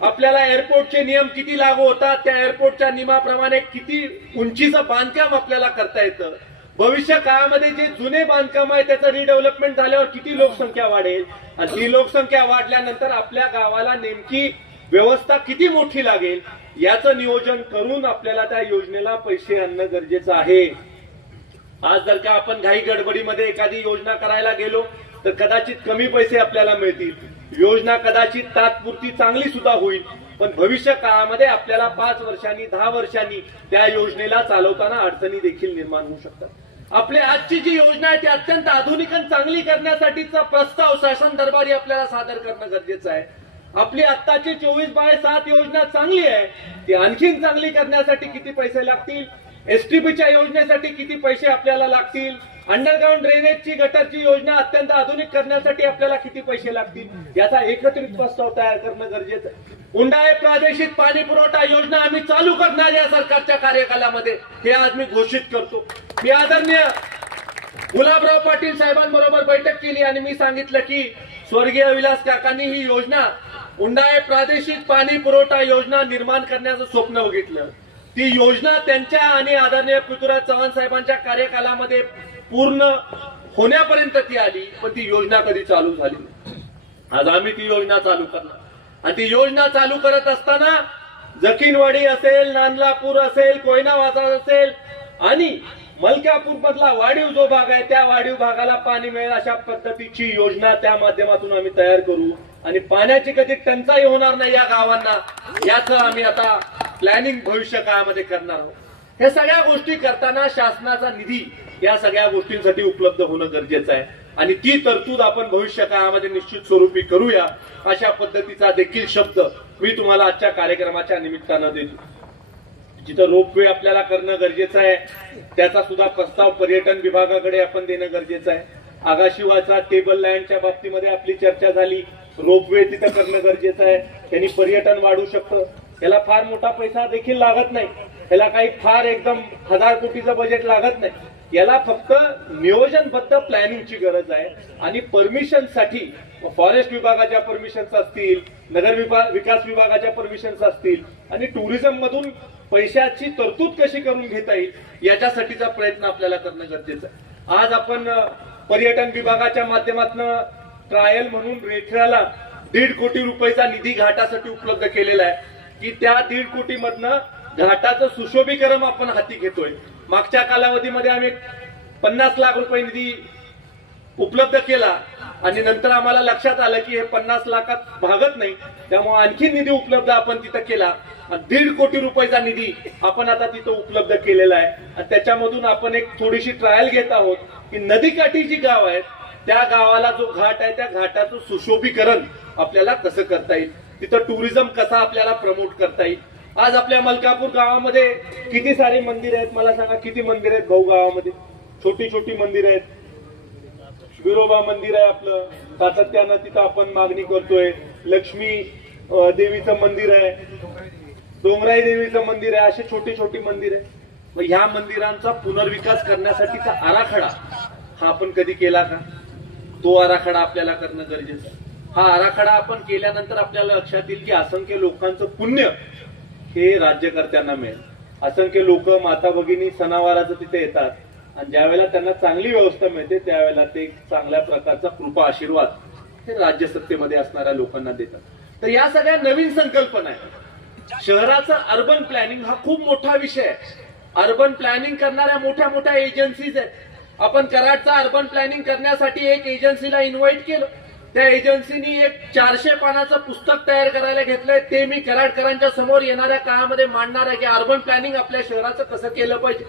आपल्याला एअरपोर्टचे नियम किती लागू होतात, त्या एअरपोर्टच्या नियमाप्रमाणे किती उंचीचं बांधकाम आपल्याला करता येतं, भविष्य काळामध्ये जे जुने बांधकाम आहे त्याचं रिडेव्हलपमेंट झाल्यावर किती लोकसंख्या वाढेल आणि ती लोकसंख्या वाढल्यानंतर आपल्या गावाला नेमकी व्यवस्था किती मोठी लागेल याचं नियोजन करून आपल्याला त्या योजनेला पैसे आणणं गरजेचं आहे. आज जर का आपण घाई गडबडीमध्ये एखादी योजना करायला गेलो तर कदाचित कमी पैसे आपल्याला मिळतील. योजना कदाचित तात्पुरती चांगली सुद्धा होईल, पण भविष्य काळामध्ये आपल्याला 5 वर्षांनी 10 वर्षांनी त्या योजनेला चालवताना अडचणी देखील निर्माण होऊ शकतात. आपली आजची जी योजना आहे ती अत्यंत आधुनिक आणि चांगली करण्यासाठीचा प्रस्ताव शासन दरबारी आपल्याला सादर करणं गरजेचं आहे. आपली आत्ताची 24/7 योजना चांगली आहे, ती आणखीन चांगली करण्यासाठी किती पैसे लागतील, एसटीपीच्या योजनेसाठी किती पैसे आपल्याला लागतील, अंडरग्राऊंड ड्रेनेजची गटरची योजना अत्यंत आधुनिक करण्यासाठी आपल्याला किती पैसे लागतील याचा एकत्रित प्रस्ताव तयार करणं गरजेचं आहे. उंडाळे प्रादेशिक पाणी पुरवठा योजना आम्ही चालू करणार या सरकारच्या कार्यकालामध्ये, हे आज मी घोषित करतो. मी आदरणीय गुलाबराव पाटील साहेबांबरोबर बैठक केली आणि मी सांगितलं की स्वर्गीय विलास काकांनी ही योजना उंडाळे प्रादेशिक पाणी पुरवठा योजना निर्माण करण्याचं स्वप्न बघितलं. ती योजना त्यांच्या आणि आदरणीय पृथ्वीराज चव्हाण साहेबांच्या कार्यकालामध्ये पूर्ण होण्यापर्यंत ती आली, पण ती योजना कधी चालू झाली नाही. आज आम्ही ती योजना चालू करणार आणि ती योजना चालू करत असताना जखीनवाडी असेल, नांदलापूर असेल, कोयना बाजार असेल आणि मलकापूर मधला वाढीव जो भाग आहे त्या वाढीव भागाला पाणी मिळेल अशा पद्धतीची योजना त्या माध्यमातून आम्ही तयार करू आणि पाण्याची कधी टंचाई होणार नाही या गावांना, याचं आम्ही आता प्लॅनिंग भविष्य काळामध्ये करणार आहोत. हे सगळ्या गोष्टी करताना शासनाचा निधी या सगळ्या गोष्टींसाठी उपलब्ध होणं गरजेचं आहे आणि ती तरतूद आपण भविष्य काळामध्ये निश्चित स्वरूपी करूया अशा पद्धतीचा देखील शब्द मी तुम्हाला आजच्या कार्यक्रमाच्या निमित्तानं देतो. जिथं रोपवे आपल्याला करणं गरजेचं आहे त्याचा सुद्धा प्रस्ताव पर्यटन विभागाकडे आपण देणं गरजेचं आहे. आगाशिवाचा टेबल लँडच्या बाबतीमध्ये आपली चर्चा झाली, रोपवे तिथं करणं गरजेचं आहे. त्यांनी पर्यटन वाढू शकतं. याला फार मोठा पैसा देखील लागत नाही, याला काही फार एकदम 1000 कोटीचं बजेट लागत नाही. याला फक्त नियोजनबद्ध प्लॅनिंगची गरज आहे आणि परमिशनसाठी फॉरेस्ट विभागाच्या परमिशन्स असतील, नगर विकास विभागाच्या परमिशन्स असतील आणि टुरिझम मधून पैशाची तरतूद कशी करून घेता येईल याच्यासाठीचा प्रयत्न आपल्याला करणं गरजेचं आहे. आज आपण पर्यटन विभागाच्या माध्यमातून ट्रायल म्हणून रेठऱ्याला 1.5 कोटी रुपयाचा निधी घाटासाठी उपलब्ध केलेला आहे की त्या 1.5 कोटी मधनं घाटाचं सुशोभीकरण आपण हाती घेतोय. मागच्या कालावधीमध्ये आम्ही 50 लाख रुपये निधी उपलब्ध केला आणि नंतर आम्हाला लक्षात आलं की हे 50 लाखात भागत नाही, त्यामुळे आणखी निधी उपलब्ध आपण तिथं केला. 1.5 कोटी रुपयाचा निधी आपण आता तिथं उपलब्ध केलेला आहे आणि त्याच्यामधून आपण एक थोडीशी ट्रायल घेत आहोत की नदीकाठी जी गाव आहेत त्या गावाला जो घाट आहे त्या घाटाचं सुशोभीकरण आपल्याला कसं करता येईल, तिथं टुरिझम कसा आपल्याला प्रमोट करता येईल. आज आपल्या मलकापूर गावामध्ये किती सारी मंदिर आहेत मला सांगा, किती मंदिर आहेत भाऊ गावामध्ये? छोटी छोटी मंदिर आहेत. विरोबा मंदिर आहे आपलं, सातत्यानं तिथं आपण मागणी करतोय. लक्ष्मी देवीचं मंदिर आहे, डोंगराई देवीचं मंदिर आहे, असे छोटी छोटी मंदिर आहे. मग ह्या मंदिरांचा पुनर्विकास करण्यासाठीचा आराखडा हा आपण कधी केला का? तो आराखडा आपल्याला करणं गरजेचं आहे. हा आराखडा आपण केल्यानंतर आपल्याला लक्षात येईल की असंख्य लोकांचं पुण्य हे राज्यकर्त्यांना मिळेल. असंख्य लोक माता भगिनी सणावाराचं तिथे येतात आणि ज्यावेळेला त्यांना चांगली व्यवस्था मिळते त्यावेळेला ते चांगल्या प्रकारचा कृपा आशीर्वाद हे राज्यसत्तेमध्ये असणाऱ्या लोकांना देतात. तर या सगळ्या नवीन संकल्पना आहेत. शहराचं अर्बन प्लॅनिंग हा खूप मोठा विषय आहे. अर्बन प्लॅनिंग करणाऱ्या मोठ्या मोठ्या एजन्सीज आहेत. आपण कराडचा अर्बन प्लॅनिंग करण्यासाठी एक एजन्सीला इन्व्हाइट केलं. त्या एजन्सीनी एक 400 पानाचं पुस्तक तयार करायला घेतलंय. ते मी कराडकरांच्या समोर येणाऱ्या काळामध्ये मांडणार आहे की अर्बन प्लॅनिंग आपल्या शहराचं कसं केलं पाहिजे.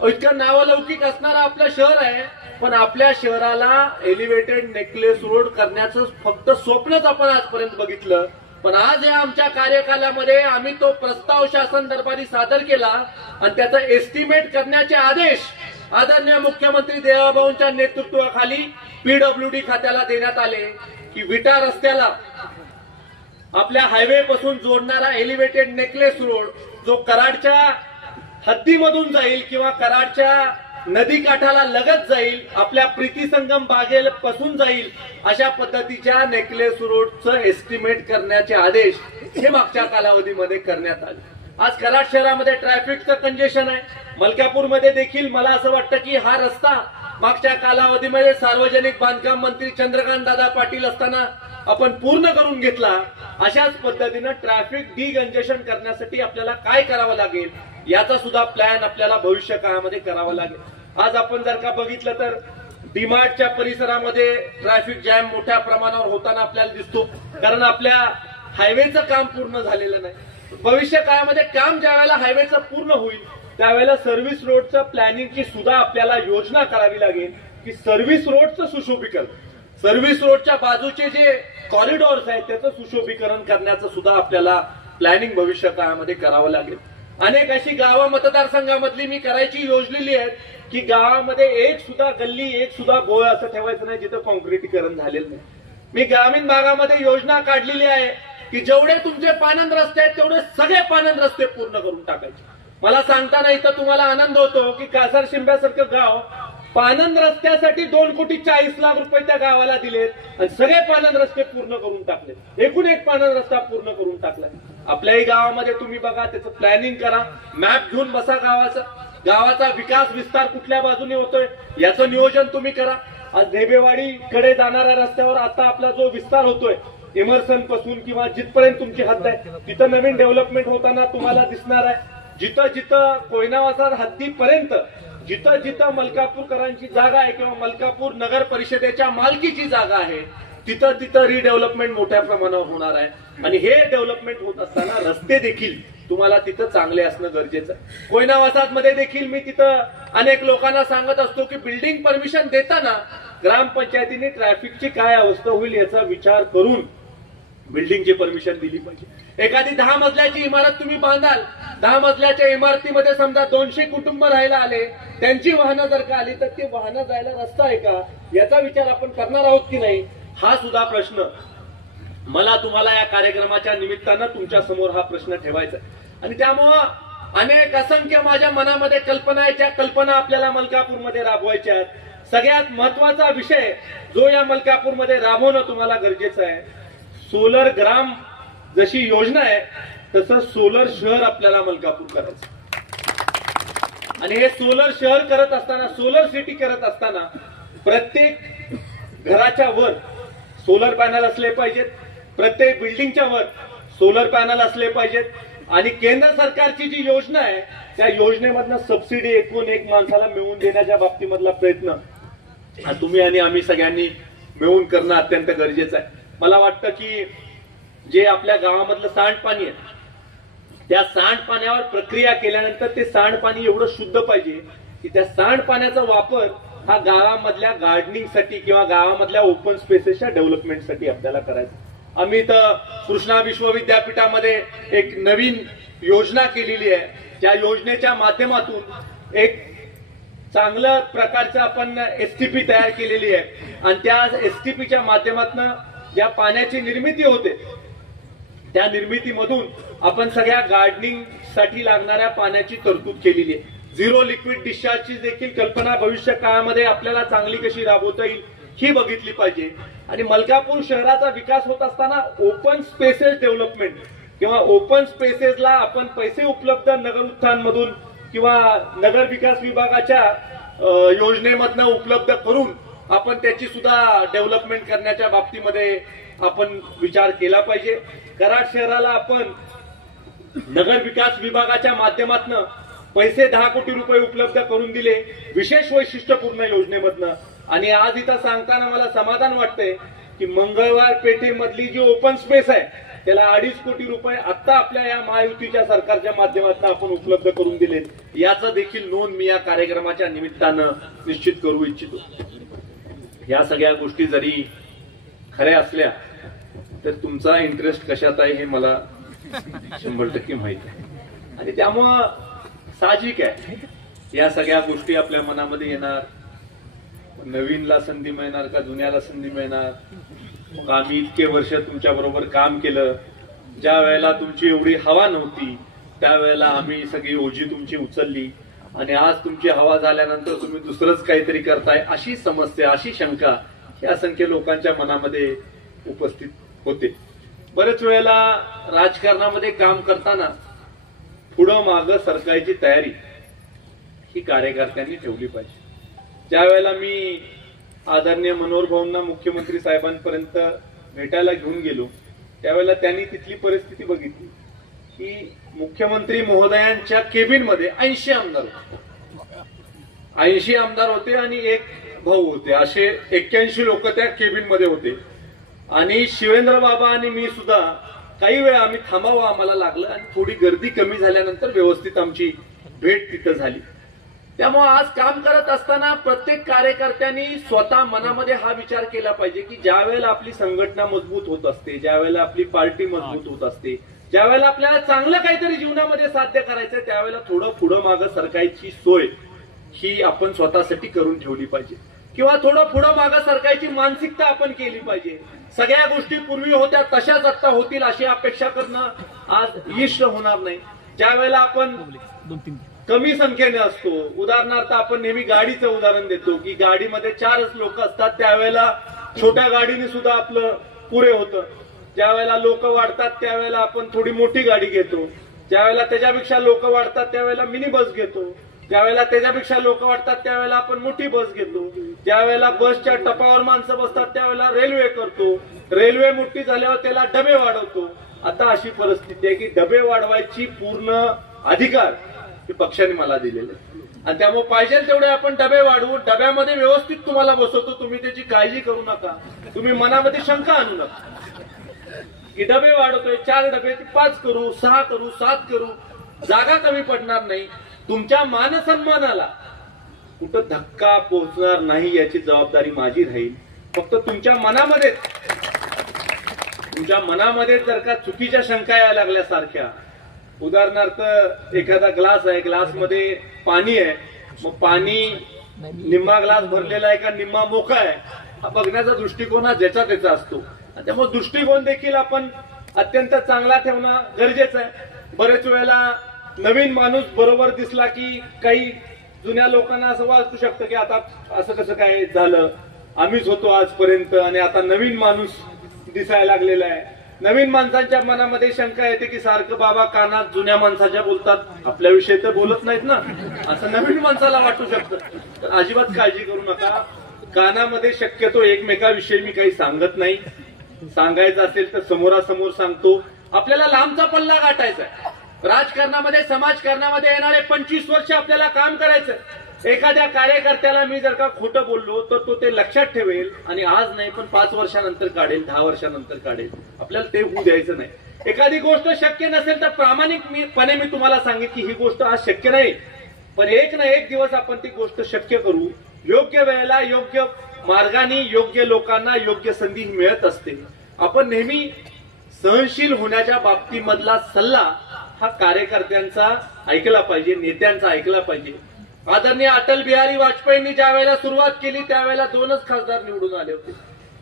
इतकं नावलौकिक असणारं आपलं शहर आहे, पण आपल्या शहराला एलिव्हेटेड नेकलेस रोड करण्याचं फक्त स्वप्नच आपण आजपर्यंत बघितलं. पण आज या आमच्या कार्यकालामध्ये आम्ही तो प्रस्ताव शासन दरबारी सादर केला आणि त्याचा एस्टिमेट करण्याचे आदेश आदरणीय मुख्यमंत्री देवाभाऊंच्या नेतृत्वाखाली पीडब्ल्यूडी खात्याला देण्यात आले की विटा रस्त्याला आपल्या हायवे पासून जोडणारा एलिव्हेटेड नेकलेस रोड जो कराडच्या हद्दीमधून जाईल किंवा कराडच्या नदीकाठाला लगत जाईल, आपल्या प्रीती संगम बागेपासून जाईल, अशा पद्धतीच्या नेकलेस रोडचं एस्टिमेट करण्याचे आदेश हे मागच्या कालावधीमध्ये करण्यात आले. आज कराड शहरामध्ये ट्रॅफिकचं कंजेशन आहे. मलकापूरमध्ये देखील मला असं वाटतं की हा रस्ता मागच्या कालावधीमध्ये सार्वजनिक बांधकाम मंत्री चंद्रकांत दादा पाटील असताना आपण पूर्ण करून घेतला. अशाच पद्धतीनं ट्रॅफिक डिकंजेशन करण्यासाठी आपल्याला काय करावं लागेल याचा सुद्धा प्लॅन आपल्याला भविष्य काळामध्ये करावा लागेल. आज आपण जर का बघितलं तर डीमार्टच्या परिसरामध्ये ट्रॅफिक जॅम मोठ्या प्रमाणावर होताना आपल्याला दिसतो, कारण आपल्या हायवेचं काम पूर्ण झालेलं नाही. भविष्य काळामध्ये काम ज्या वेळेला हायवेचं पूर्ण होईल त्यावेळेला सर्व्हिस रोडचं प्लॅनिंगची सुद्धा आपल्याला योजना करावी लागेल की सर्व्हिस रोडचं सुशोभीकरण, सर्व्हिस रोडच्या बाजूचे जे कॉरिडॉर्स आहेत त्याचं सुशोभीकरण करण्याचं सुद्धा आपल्याला प्लॅनिंग भविष्य काळामध्ये करावं लागेल. अनेक अशी गावं मतदारसंघामधली मी करायची योजलेली आहेत की गावामध्ये एक सुद्धा गल्ली, एक सुद्धा बोळ असं ठेवायचं नाही जिथं कॉन्क्रिटीकरण झालेलं नाही. मी ग्रामीण भागामध्ये योजना काढलेली आहे की जेवढे तुमचे पाणंद रस्ते आहेत तेवढे सगळे पाणंद रस्ते पूर्ण करून टाकायचे. मला सांगताना इथं तुम्हाला आनंद होतो की कासार शिंब्यासारखं गाव पाणंद रस्त्यासाठी 2,40,00,000 रुपये त्या गावाला दिलेत आणि सगळे पाणंद रस्ते पूर्ण करून टाकले. एकूण एक पाणंद रस्ता पूर्ण करून टाकलाय. आपल्याही गावामध्ये तुम्ही बघा, त्याचं प्लॅनिंग करा, मॅप घेऊन बसा, गावाचा विकास विस्तार कुठल्या बाजूने होतोय याचं नियोजन तुम्ही करा. आज ढेबेवाडीकडे जाणाऱ्या रस्त्यावर आता आपला जो विस्तार होतोय इमर्सन पासून किंवा जिथपर्यंत तुमची हद्द आहे तिथं नवीन डेव्हलपमेंट होताना तुम्हाला दिसणार आहे. जिथं जिथं कोयनावासा हद्दीपर्यंत जिथं जिथं मलकापूरकरांची जागा आहे किंवा मलकापूर नगर परिषदेच्या मालकीची जागा आहे तिथं तिथं रिडेव्हलपमेंट मोठ्या प्रमाणावर होणार आहे. आणि हे डेव्हलपमेंट होत असताना रस्ते देखील तुम्हाला तिथं चांगले असणं गरजेचं आहे. कोयना वसाहतमध्ये देखील मी तिथं अनेक लोकांना सांगत असतो की बिल्डिंग परमिशन देताना ग्रामपंचायतीने ट्रॅफिकची काय अवस्था होईल याचा विचार करून बिल्डिंगची परमिशन दिली पाहिजे. एखादी 10 मजल्याची इमारत तुम्ही बांधाल, 10 मजल्याच्या इमारतीमध्ये समजा 200 कुटुंब राहायला आले, त्यांची वाहनं जर का आली तर ते वाहनं जायला रस्ता आहे का याचा विचार आपण करणार आहोत की नाही, हा सुद्धा प्रश्न मला तुम्हाला या कार्यक्रमाच्या निमित्तानं तुमच्या समोर हा प्रश्न ठेवायचा. आणि त्यामुळं अनेक असंख्य माझ्या मनामध्ये कल्पना आहेत, ज्या कल्पना आपल्याला मलकापूरमध्ये राबवायच्या आहेत. सगळ्यात महत्वाचा विषय जो या मलकापूरमध्ये राबवणं तुम्हाला गरजेचं आहे, सोलर ग्राम जशी योजना आहे तसं सोलर शहर आपल्याला मलकापूर करायचं. आणि हे सोलर शहर करत असताना, सोलर सिटी करत असताना प्रत्येक घराच्या वर सोलर पॅनल असले पाहिजेत, प्रत्येक बिल्डिंगच्या वर सोलर पॅनल असले पाहिजेत. आणि केंद्र सरकारची जी योजना आहे त्या योजनेमधनं सबसिडी एकूण एक माणसाला मिळवून देण्याच्या बाबतीमधला प्रयत्न हा तुम्ही आणि आम्ही सगळ्यांनी मिळवून करणं अत्यंत गरजेचं आहे. मला वाटतं की जे आपल्या गावामधलं सांडपाणी आहे त्या सांडपाण्यावर प्रक्रिया केल्यानंतर ते सांडपाणी एवढं शुद्ध पाहिजे की त्या सांडपाण्याचा वापर हा गावामधल्या गार्डनिंगसाठी किंवा गावामधल्या ओपन स्पेसेसच्या डेव्हलपमेंटसाठी आपल्याला करायचा. आम्ही इथं कृष्णा विश्वविद्यापीठामध्ये एक नवीन योजना केलेली आहे. त्या योजनेच्या माध्यमातून एक चांगल्या प्रकारचं आपण एसटीपी तयार केलेली आहे आणि त्या एसटीपीच्या माध्यमातून ज्या पाण्याची निर्मिती होते त्या निर्मितीमधून आपण सगळ्या गार्डनिंग साठी लागणाऱ्या पाण्याची तरतूद केलेली आहे. झिरो लिक्विड डिस्चार्जची देखील कल्पना भविष्य काळामध्ये आपल्याला चांगली कशी राबवता येईल ही बघितली पाहिजे. आणि मलकापूर शहराचा विकास होत असताना ओपन स्पेसेस डेव्हलपमेंट किंवा ओपन स्पेसेसला आपण पैसे उपलब्ध नगर उत्थानमधून किंवा नगर विकास विभागाच्या योजनेमधनं उपलब्ध करून आपण त्याची सुद्धा डेव्हलपमेंट करण्याच्या बाबतीमध्ये आपण विचार केला पाहिजे. कराड शहराला आपण नगर विकास विभागाच्या माध्यमातून पैसे 10 कोटी रुपये उपलब्ध करून दिले विशेष वैशिष्ट्यपूर्ण योजनेमधनं. आणि आज इथं सांगताना मला समाधान वाटतंय की मंगळवार पेठेमधली जी ओपन स्पेस आहे त्याला 2.5 कोटी रुपये आता आपल्या या महायुतीच्या सरकारच्या माध्यमातून आपण उपलब्ध करून दिलेत. याचा देखील नोंद मी या कार्यक्रमाच्या निमित्तानं निश्चित करू इच्छितो. या सगळ्या गोष्टी जरी खऱ्या असल्या तर तुमचा इंटरेस्ट कशात आहे हे मला 100% माहित आहे. आणि त्यामुळं साहजिक आहे या सगळ्या गोष्टी आपल्या मनामध्ये येणार. नवीनला संधी मिळणार का जुन्याला संधी मिळणार. मग आम्ही इतके वर्ष तुमच्या बरोबर काम केलं, ज्या वेळेला तुमची एवढी हवा नव्हती त्यावेळेला आम्ही सगळी ओझी तुमची उचलली आणि आज तुमची हवा झाल्यानंतर तुम्ही दुसरंच काहीतरी करताय अशी समस्या, अशी शंका या असंख्य लोकांच्या मनामध्ये उपस्थित होते. बरेच वेळेला राजकारणामध्ये काम करताना पुढं मागं सरकायची तयारी ही कार्यकर्त्यांनी ठेवली पाहिजे. ज्या वेळेला मी आदरणीय मनोहर भाऊंना मुख्यमंत्री साहेबांपर्यंत भेटायला घेऊन गेलो त्यावेळेला त्यांनी तिथली परिस्थिती बघितली की मुख्यमंत्री महोदयांच्या केबिनमध्ये 80 आमदार होते. 80 आमदार होते आणि एक भाऊ होते, असे 81 लोक त्या केबिनमध्ये होते. आणि शिवेंद्र बाबा आणि मी सुद्धा काही वेळा आम्ही थांबावं आम्हाला लागलं आणि थोडी गर्दी कमी झाल्यानंतर व्यवस्थित आमची भेट तिथं झाली. त्यामुळे आज काम करत असताना प्रत्येक कार्यकर्त्यांनी स्वतः मनामध्ये हा विचार केला पाहिजे की ज्या वेळेला आपली संघटना मजबूत होत असते, ज्या वेळेला आपली पार्टी मजबूत होत असते ज्यावेळेला आपल्याला चांगलं काहीतरी जीवनामध्ये साध्य करायचंय त्यावेळेला थोडं पुढं मागं सरकायची सोय ही आपण स्वतःसाठी करून ठेवली पाहिजे, किंवा थोडं पुढं मागं सरकायची मानसिकता आपण केली पाहिजे. सगळ्या गोष्टी पूर्वी होत्या तशाच आता होतील अशी अपेक्षा करणं आज इष्ट होणार नाही. ज्यावेळेला आपण कमी संख्येने असतो, उदाहरणार्थ आपण नेहमी गाडीचं उदाहरण देतो की गाडीमध्ये 4च लोक असतात, त्यावेळेला छोट्या गाडीने सुद्धा आपलं पुरे होतं. ज्यावेळेला लोक वाढतात त्यावेळेला आपण थोडी मोठी गाडी घेतो, ज्यावेळेला त्याच्यापेक्षा लोक वाढतात त्यावेळेला मिनी बस घेतो, ज्यावेळेला त्याच्यापेक्षा लोक वाढतात त्यावेळेला आपण मोठी बस घेतो, ज्यावेळेला बसच्या टपावर माणसं बसतात त्यावेळेला रेल्वे करतो, रेल्वे मोठी झाल्यावर त्याला डबे वाढवतो. आता अशी परिस्थिती आहे की डबे वाढवायची पूर्ण अधिकार हे पक्षाने मला दिलेले आणि त्यामुळे पाहिजे तेवढे आपण डबे वाढवू. डब्यामध्ये व्यवस्थित तुम्हाला बसवतो, तुम्ही त्याची काळजी करू नका, तुम्ही मनामध्ये शंका आणू नका की डबे वाढवतोय, 4 डबे 5 करू, 6 करू, 7 करू, जागा कमी पडणार नाही. तुमच्या मानसन्मानाला कुठं धक्का पोहोचणार नाही याची जबाबदारी माझी राहील. फक्त तुमच्या मनामध्ये जर का चुकीच्या शंका यायला लागल्यासारख्या, उदाहरणार्थ एखादा ग्लास आहे, ग्लासमध्ये पाणी आहे, मग पाणी निम्मा ग्लास भरलेला आहे का निम्मा मोकळा आहे हा बघण्याचा दृष्टिकोन हा ज्याचा त्याचा असतो. त्यामुळे दृष्टिकोन देखील आपण अत्यंत चांगला ठेवणं गरजेचं आहे. बरेच वेळेला नवीन माणूस बरोबर दिसला की काही जुन्या लोकांना असं वाटू शकतं की आता असं कसं काय झालं, आम्हीच होतो आजपर्यंत आणि आता नवीन माणूस दिसायला लागलेला आहे. नवीन माणसांच्या मनामध्ये शंका येते की सारखं बाबा कानात जुन्या माणसाच्या बोलतात, आपल्याविषयी तर बोलत नाहीत ना, असं नवीन माणसाला वाटू शकतं. तर अजिबात काळजी करू नका. कानामध्ये शक्यतो एकमेकाविषयी मी काही सांगत नाही, सांगायचं असेल तर समोरासमोर सांगतो. आपल्याला लांबचा पल्ला गाठायचा आहे. राजकारणामध्ये समाजकारणामध्ये येणारे 25 वर्ष आपल्याला काम करायचं. एखाद्या कार्यकर्त्याला मी जर का खोटं बोललो तर तो ते लक्षात ठेवेल आणि आज नाही पण 5 वर्षानंतर काढेल, 10 वर्षानंतर काढेल. आपल्याला ते होऊ द्यायचं नाही. एखादी गोष्ट शक्य नसेल तर प्रामाणिकपणे मी तुम्हाला सांगेन की ही गोष्ट आज शक्य नाही, पण एक ना एक दिवस आपण ती गोष्ट शक्य करू. योग्य वेळेला योग्य मार्गाने योग्य लोकांना योग्य संधी मिळत असते. आपण नेहमी सहनशील होण्याच्या बाबतीमधला सल्ला हा कार्यकर्त्यांचा ऐकला पाहिजे, नेत्यांचा ऐकला पाहिजे. आदरणीय अटल बिहारी वाजपेयींनी ज्या वेळेला सुरुवात केली त्यावेळेला 2च खासदार निवडून आले होते.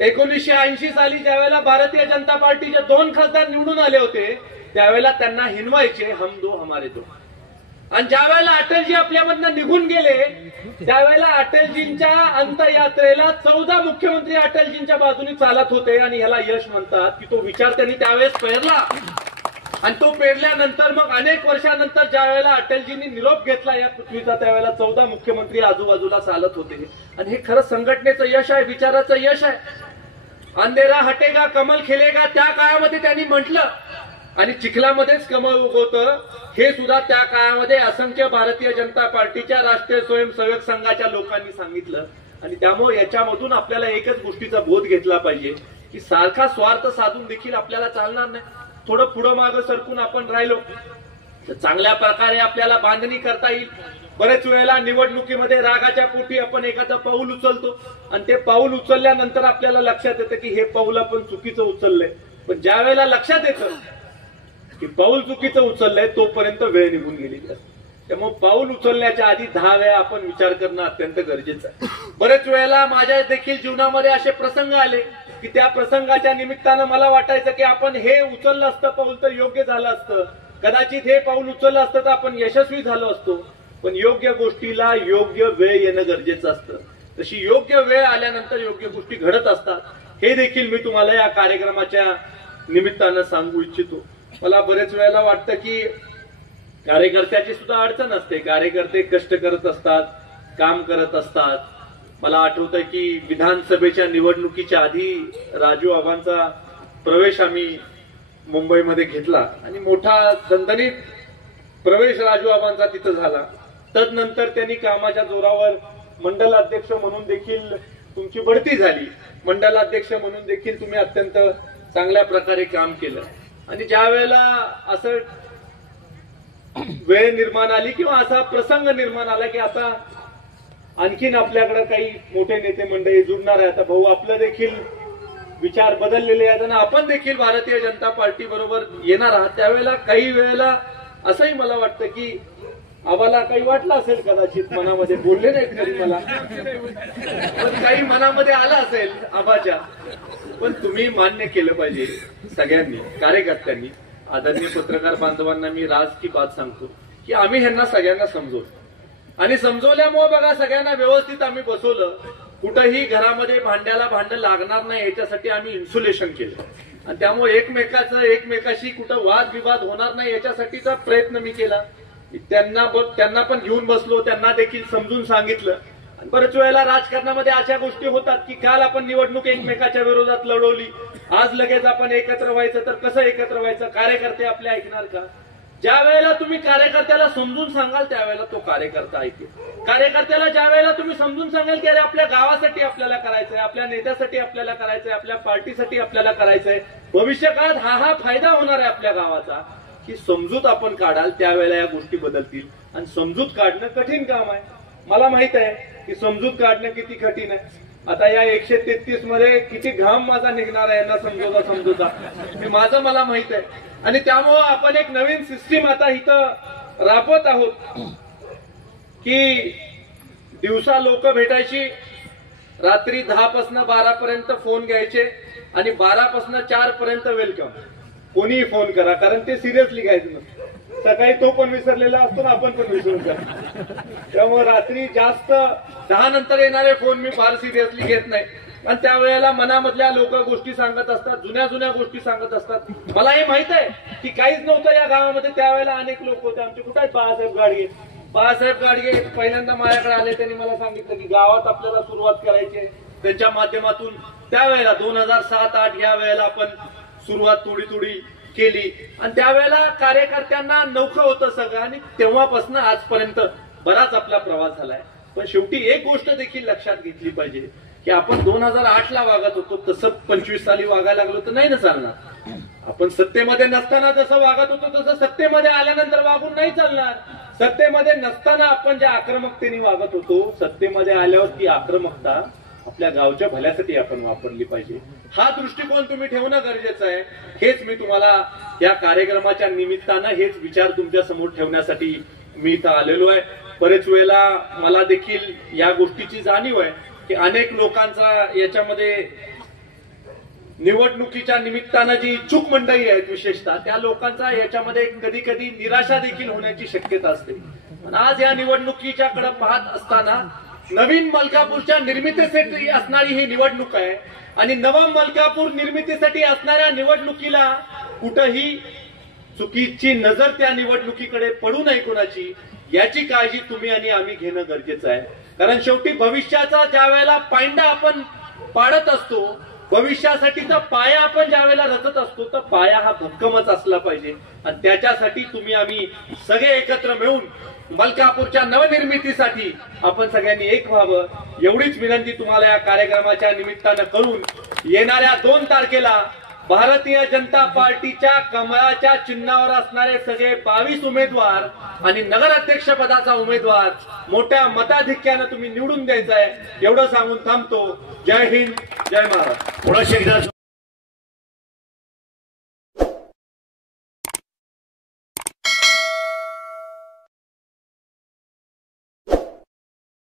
1980 साली ज्यावेळेला भारतीय जनता पार्टीचे 2 खासदार निवडून आले होते त्यावेळेला त्यांना हिनवायचे हम दो हमारे दो. आणि ज्या वेळेला अटलजी आपल्यामधनं निघून गेले त्यावेळेला अटलजींच्या अंत्ययात्रेला 14 मुख्यमंत्री अटलजींच्या बाजूने चालत होते आणि ह्याला यश म्हणतात की तो विचार त्यांनी त्यावेळेस पेरला आणि तो पेरल्यानंतर मग अनेक वर्षानंतर ज्या वेळेला अटलजींनी निरोप घेतला या पृथ्वीचा त्यावेळेला 14 मुख्यमंत्री आजूबाजूला चालत होते. आणि हे खरं संघटनेचं यश आहे, विचाराचं यश आहे. अंधेरा हटेगा कमल खिलेगा त्या काळामध्ये त्यांनी म्हटलं आणि चिखलामध्येच कमळ उगवतं हे सुद्धा त्या काळामध्ये असंख्य भारतीय जनता पार्टीच्या राष्ट्रीय स्वयंसेवक संघाच्या लोकांनी सांगितलं. आणि त्यामुळे याच्यामधून आपल्याला एकच गोष्टीचा बोध घेतला पाहिजे की सारखा स्वार्थ साधून देखील आपल्याला चालणार नाही. थोडं पुढं मागं सरकून आपण राहिलो तर चांगल्या प्रकारे आपल्याला बांधणी करता येईल. बरेच वेळेला निवडणुकीमध्ये रागाच्या पोटी आपण एखादं पाऊल उचलतो आणि ते पाऊल उचलल्यानंतर आपल्याला लक्षात येतं की हे पाऊल आपण चुकीचं उचललंय. पण ज्या वेळेला लक्षात येतं की पाऊल चुकीचं उचललंय तोपर्यंत वेळ निघून गेली. त्यामुळे पाऊल उचलण्याच्या आधी 10 वेळा आपण विचार करणं अत्यंत गरजेचं आहे. बरेच वेळेला माझ्या देखील जीवनामध्ये असे प्रसंग आले की त्या प्रसंगाच्या निमित्तानं मला वाटायचं की आपण हे उचललं असतं पाऊल तर योग्य झालं असतं, कदाचित हे पाऊल उचललं असतं तर आपण यशस्वी झालो असतो. पण योग्य गोष्टीला योग्य वेळ येणं गरजेचं असतं. तशी योग्य वेळ आल्यानंतर योग्य गोष्टी घडत असतात. हे देखील मी तुम्हाला या कार्यक्रमाच्या निमित्तानं सांगू इच्छितो. मला बरेच वेळेला वाटतं की कार्यकर्त्याची सुद्धा अडचण असते. कार्यकर्ते कष्ट करत असतात, काम करत असतात. मला आठवतंय की विधानसभेच्या निवडणुकीच्या आधी राजू आबांचा प्रवेश आम्ही मुंबईमध्ये घेतला आणि मोठा दणदणीत प्रवेश राजू आबांचा तिथं झाला. तदनंतर त्यांनी कामाच्या जोरावर मंडलाध्यक्ष म्हणून देखील तुमची बढती झाली. मंडलाध्यक्ष म्हणून देखील तुम्ही अत्यंत चांगल्या प्रकारे काम केलं. आणि ज्या वेळेला असं वेळ निर्माण आली किंवा असा प्रसंग निर्माण आला की आता आणखीन आपल्याकडे काही मोठे नेते मंडळी जुळणार आहे, आता भाऊ आपलं देखील विचार बदललेले आहेत आणि आपण देखील भारतीय जनता पार्टी बरोबर येणार आहात. त्यावेळेला काही वेळेला असंही मला वाटतं की आम्हाला काही वाटलं असेल, कदाचित मनामध्ये बोलले नाहीत तरी मला, पण काही मनामध्ये आलं असेल आबाच्या, पण तुम्ही मान्य केलं पाहिजे सगळ्यांनी, कार्यकर्त्यांनी. आदरणीय पत्रकार बांधवांना मी राज की बात सांगतो की आम्ही ह्यांना सगळ्यांना समजवतो आणि समजवल्यामुळे बघा सगळ्यांना व्यवस्थित आम्ही बसवलं. कुठंही घरामध्ये भांड्याला भांडं लागणार नाही याच्यासाठी आम्ही इन्सुलेशन केलं आणि त्यामुळे एकमेकाशी कुठं वादविवाद होणार नाही याच्यासाठीचा प्रयत्न मी केला. त्यांना पण घेऊन बसलो, त्यांना देखील समजून सांगितलं. बरेच वेळेला राजकारणामध्ये अशा गोष्टी होतात की काल आपण निवडणूक एकमेकाच्या विरोधात लढवली, आज लगेच आपण एकत्र व्हायचं, तर कसं एकत्र व्हायचं? कार्यकर्ते आपले ऐकणार का? ज्या वेळेला तुम्ही कार्यकर्त्याला समजून सांगाल त्यावेळेला तो कार्यकर्ता ऐकेल. कार्यकर्त्याला ज्या वेळेला तुम्ही समजून सांगाल की अरे आपल्या गावासाठी आपल्याला करायचंय, आपल्या नेत्यासाठी आपल्याला करायचंय, आपल्या पार्टीसाठी आपल्याला करायचंय, भविष्यकाळात हा फायदा होणार आहे आपल्या गावाचा, की समजूत आपण काढाल त्यावेळेला या गोष्टी बदलतील. आणि समजूत काढणं कठीण काम आहे, मला माहित आहे की समजूत काढणं किती कठीण आहे. आता या 133 मध्ये किती घाम माझा निघणार आहे यांना समजवता हे माझं मला माहित आहे. आणि त्यामुळं आपण एक नवीन सिस्टीम आता इथं राबवत आहोत की दिवसा लोक भेटायची, रात्री 10 पासून 12 पर्यंत फोन घ्यायचे आणि 12 पासून 4 पर्यंत वेलकम. कोणीही फोन करा, कारण ते सिरियसली घ्यायचं नसतं. सकाळी तो पण विसरलेला असतो ना आपण पण विसरून जातो. त्यामुळे रात्री जास्त 10 नंतर येणारे फोन मी फार सिरियसली घेत नाही. आणि त्यावेळेला मनामधल्या लोक गोष्टी सांगत असतात, जुन्या गोष्टी सांगत असतात. मला हे माहित आहे की काहीच नव्हतं या गावामध्ये त्यावेळेला, अनेक लोक होते. आमचे कुठे आहेत बाळासाहेब गाडगे पहिल्यांदा माझ्याकडे आले, त्यांनी मला सांगितलं की गावात आपल्याला सुरुवात करायची. त्यांच्या माध्यमातून त्यावेळेला 2007-8 या वेळेला आपण सुरुवात थोडी केली आणि त्यावेळेला कार्यकर्त्यांना नौखं होतं सगळं आणि तेव्हापासून आजपर्यंत बराच आपला प्रवास झालाय. पण शेवटी एक गोष्ट देखील लक्षात घेतली पाहिजे की आपण 2008ला वागत होतो तसं 25 साली वागायला लागलो तर नाही ना चालणार. आपण सत्तेमध्ये नसताना जसं वागत होतो तसं सत्तेमध्ये आल्यानंतर वागून नाही चालणार. सत्तेमध्ये नसताना आपण ज्या आक्रमकतेने वागत होतो, सत्तेमध्ये आल्यावर ती आक्रमकता आपल्या गावच्या भल्यासाठी आपण वापरली पाहिजे. हा दृष्टिकोन तुम्ही ठेवणं गरजेचं आहे. हेच मी तुम्हाला या कार्यक्रमाच्या निमित्तानं हेच विचार तुमच्या समोर ठेवण्यासाठी मी इथं आलेलो आहे. बरेच वेळेला मला देखील या गोष्टीची जाणीव आहे की अनेक लोकांचा याच्यामध्ये निवडणुकीच्या निमित्तानं जी इच्छुक मंडळी आहेत विशेषतः त्या लोकांचा याच्यामध्ये कधी कधी निराशा देखील होण्याची शक्यता असते. आज या निवडणुकीच्या कडे पाहत असताना नवीन मलकापूरच्या निर्मितीसाठी असणारी ही निवडणूक आहे आणि नवं मलकापूर निर्मितीसाठी असणाऱ्या निवडणुकीला कुठंही चुकीची नजर त्या निवडणुकीकडे पडू नये कोणाची, याची काळजी तुम्ही आणि आम्ही घेणं गरजेचं आहे. कारण शेवटी भविष्याचा ज्या वेळेला पायंडा आपण पाडत असतो, भविष्यासाठीचा पाया आपण ज्या वेळेला रचत असतो तर पाया हा भक्कमच असला पाहिजे. आणि त्याच्यासाठी तुम्ही आम्ही सगळे एकत्र मिळून मलकापूरच्या नवनिर्मितीसाठी आपण सगळ्यांनी एक व्हावं, एवढीच विनंती तुम्हाला या कार्यक्रमाच्या निमित्तानं करून येणाऱ्या 2 तारखेला भारतीय जनता पार्टीच्या कमळाच्या चिन्हावर असणारे सगळे 22 उमेदवार आणि नगराध्यक्ष पदाचा उमेदवार मोठ्या मताधिक्यानं तुम्ही निवडून द्यायचा आहे, एवढं सांगून थांबतो. जय हिंद, जय महाराष्ट्र.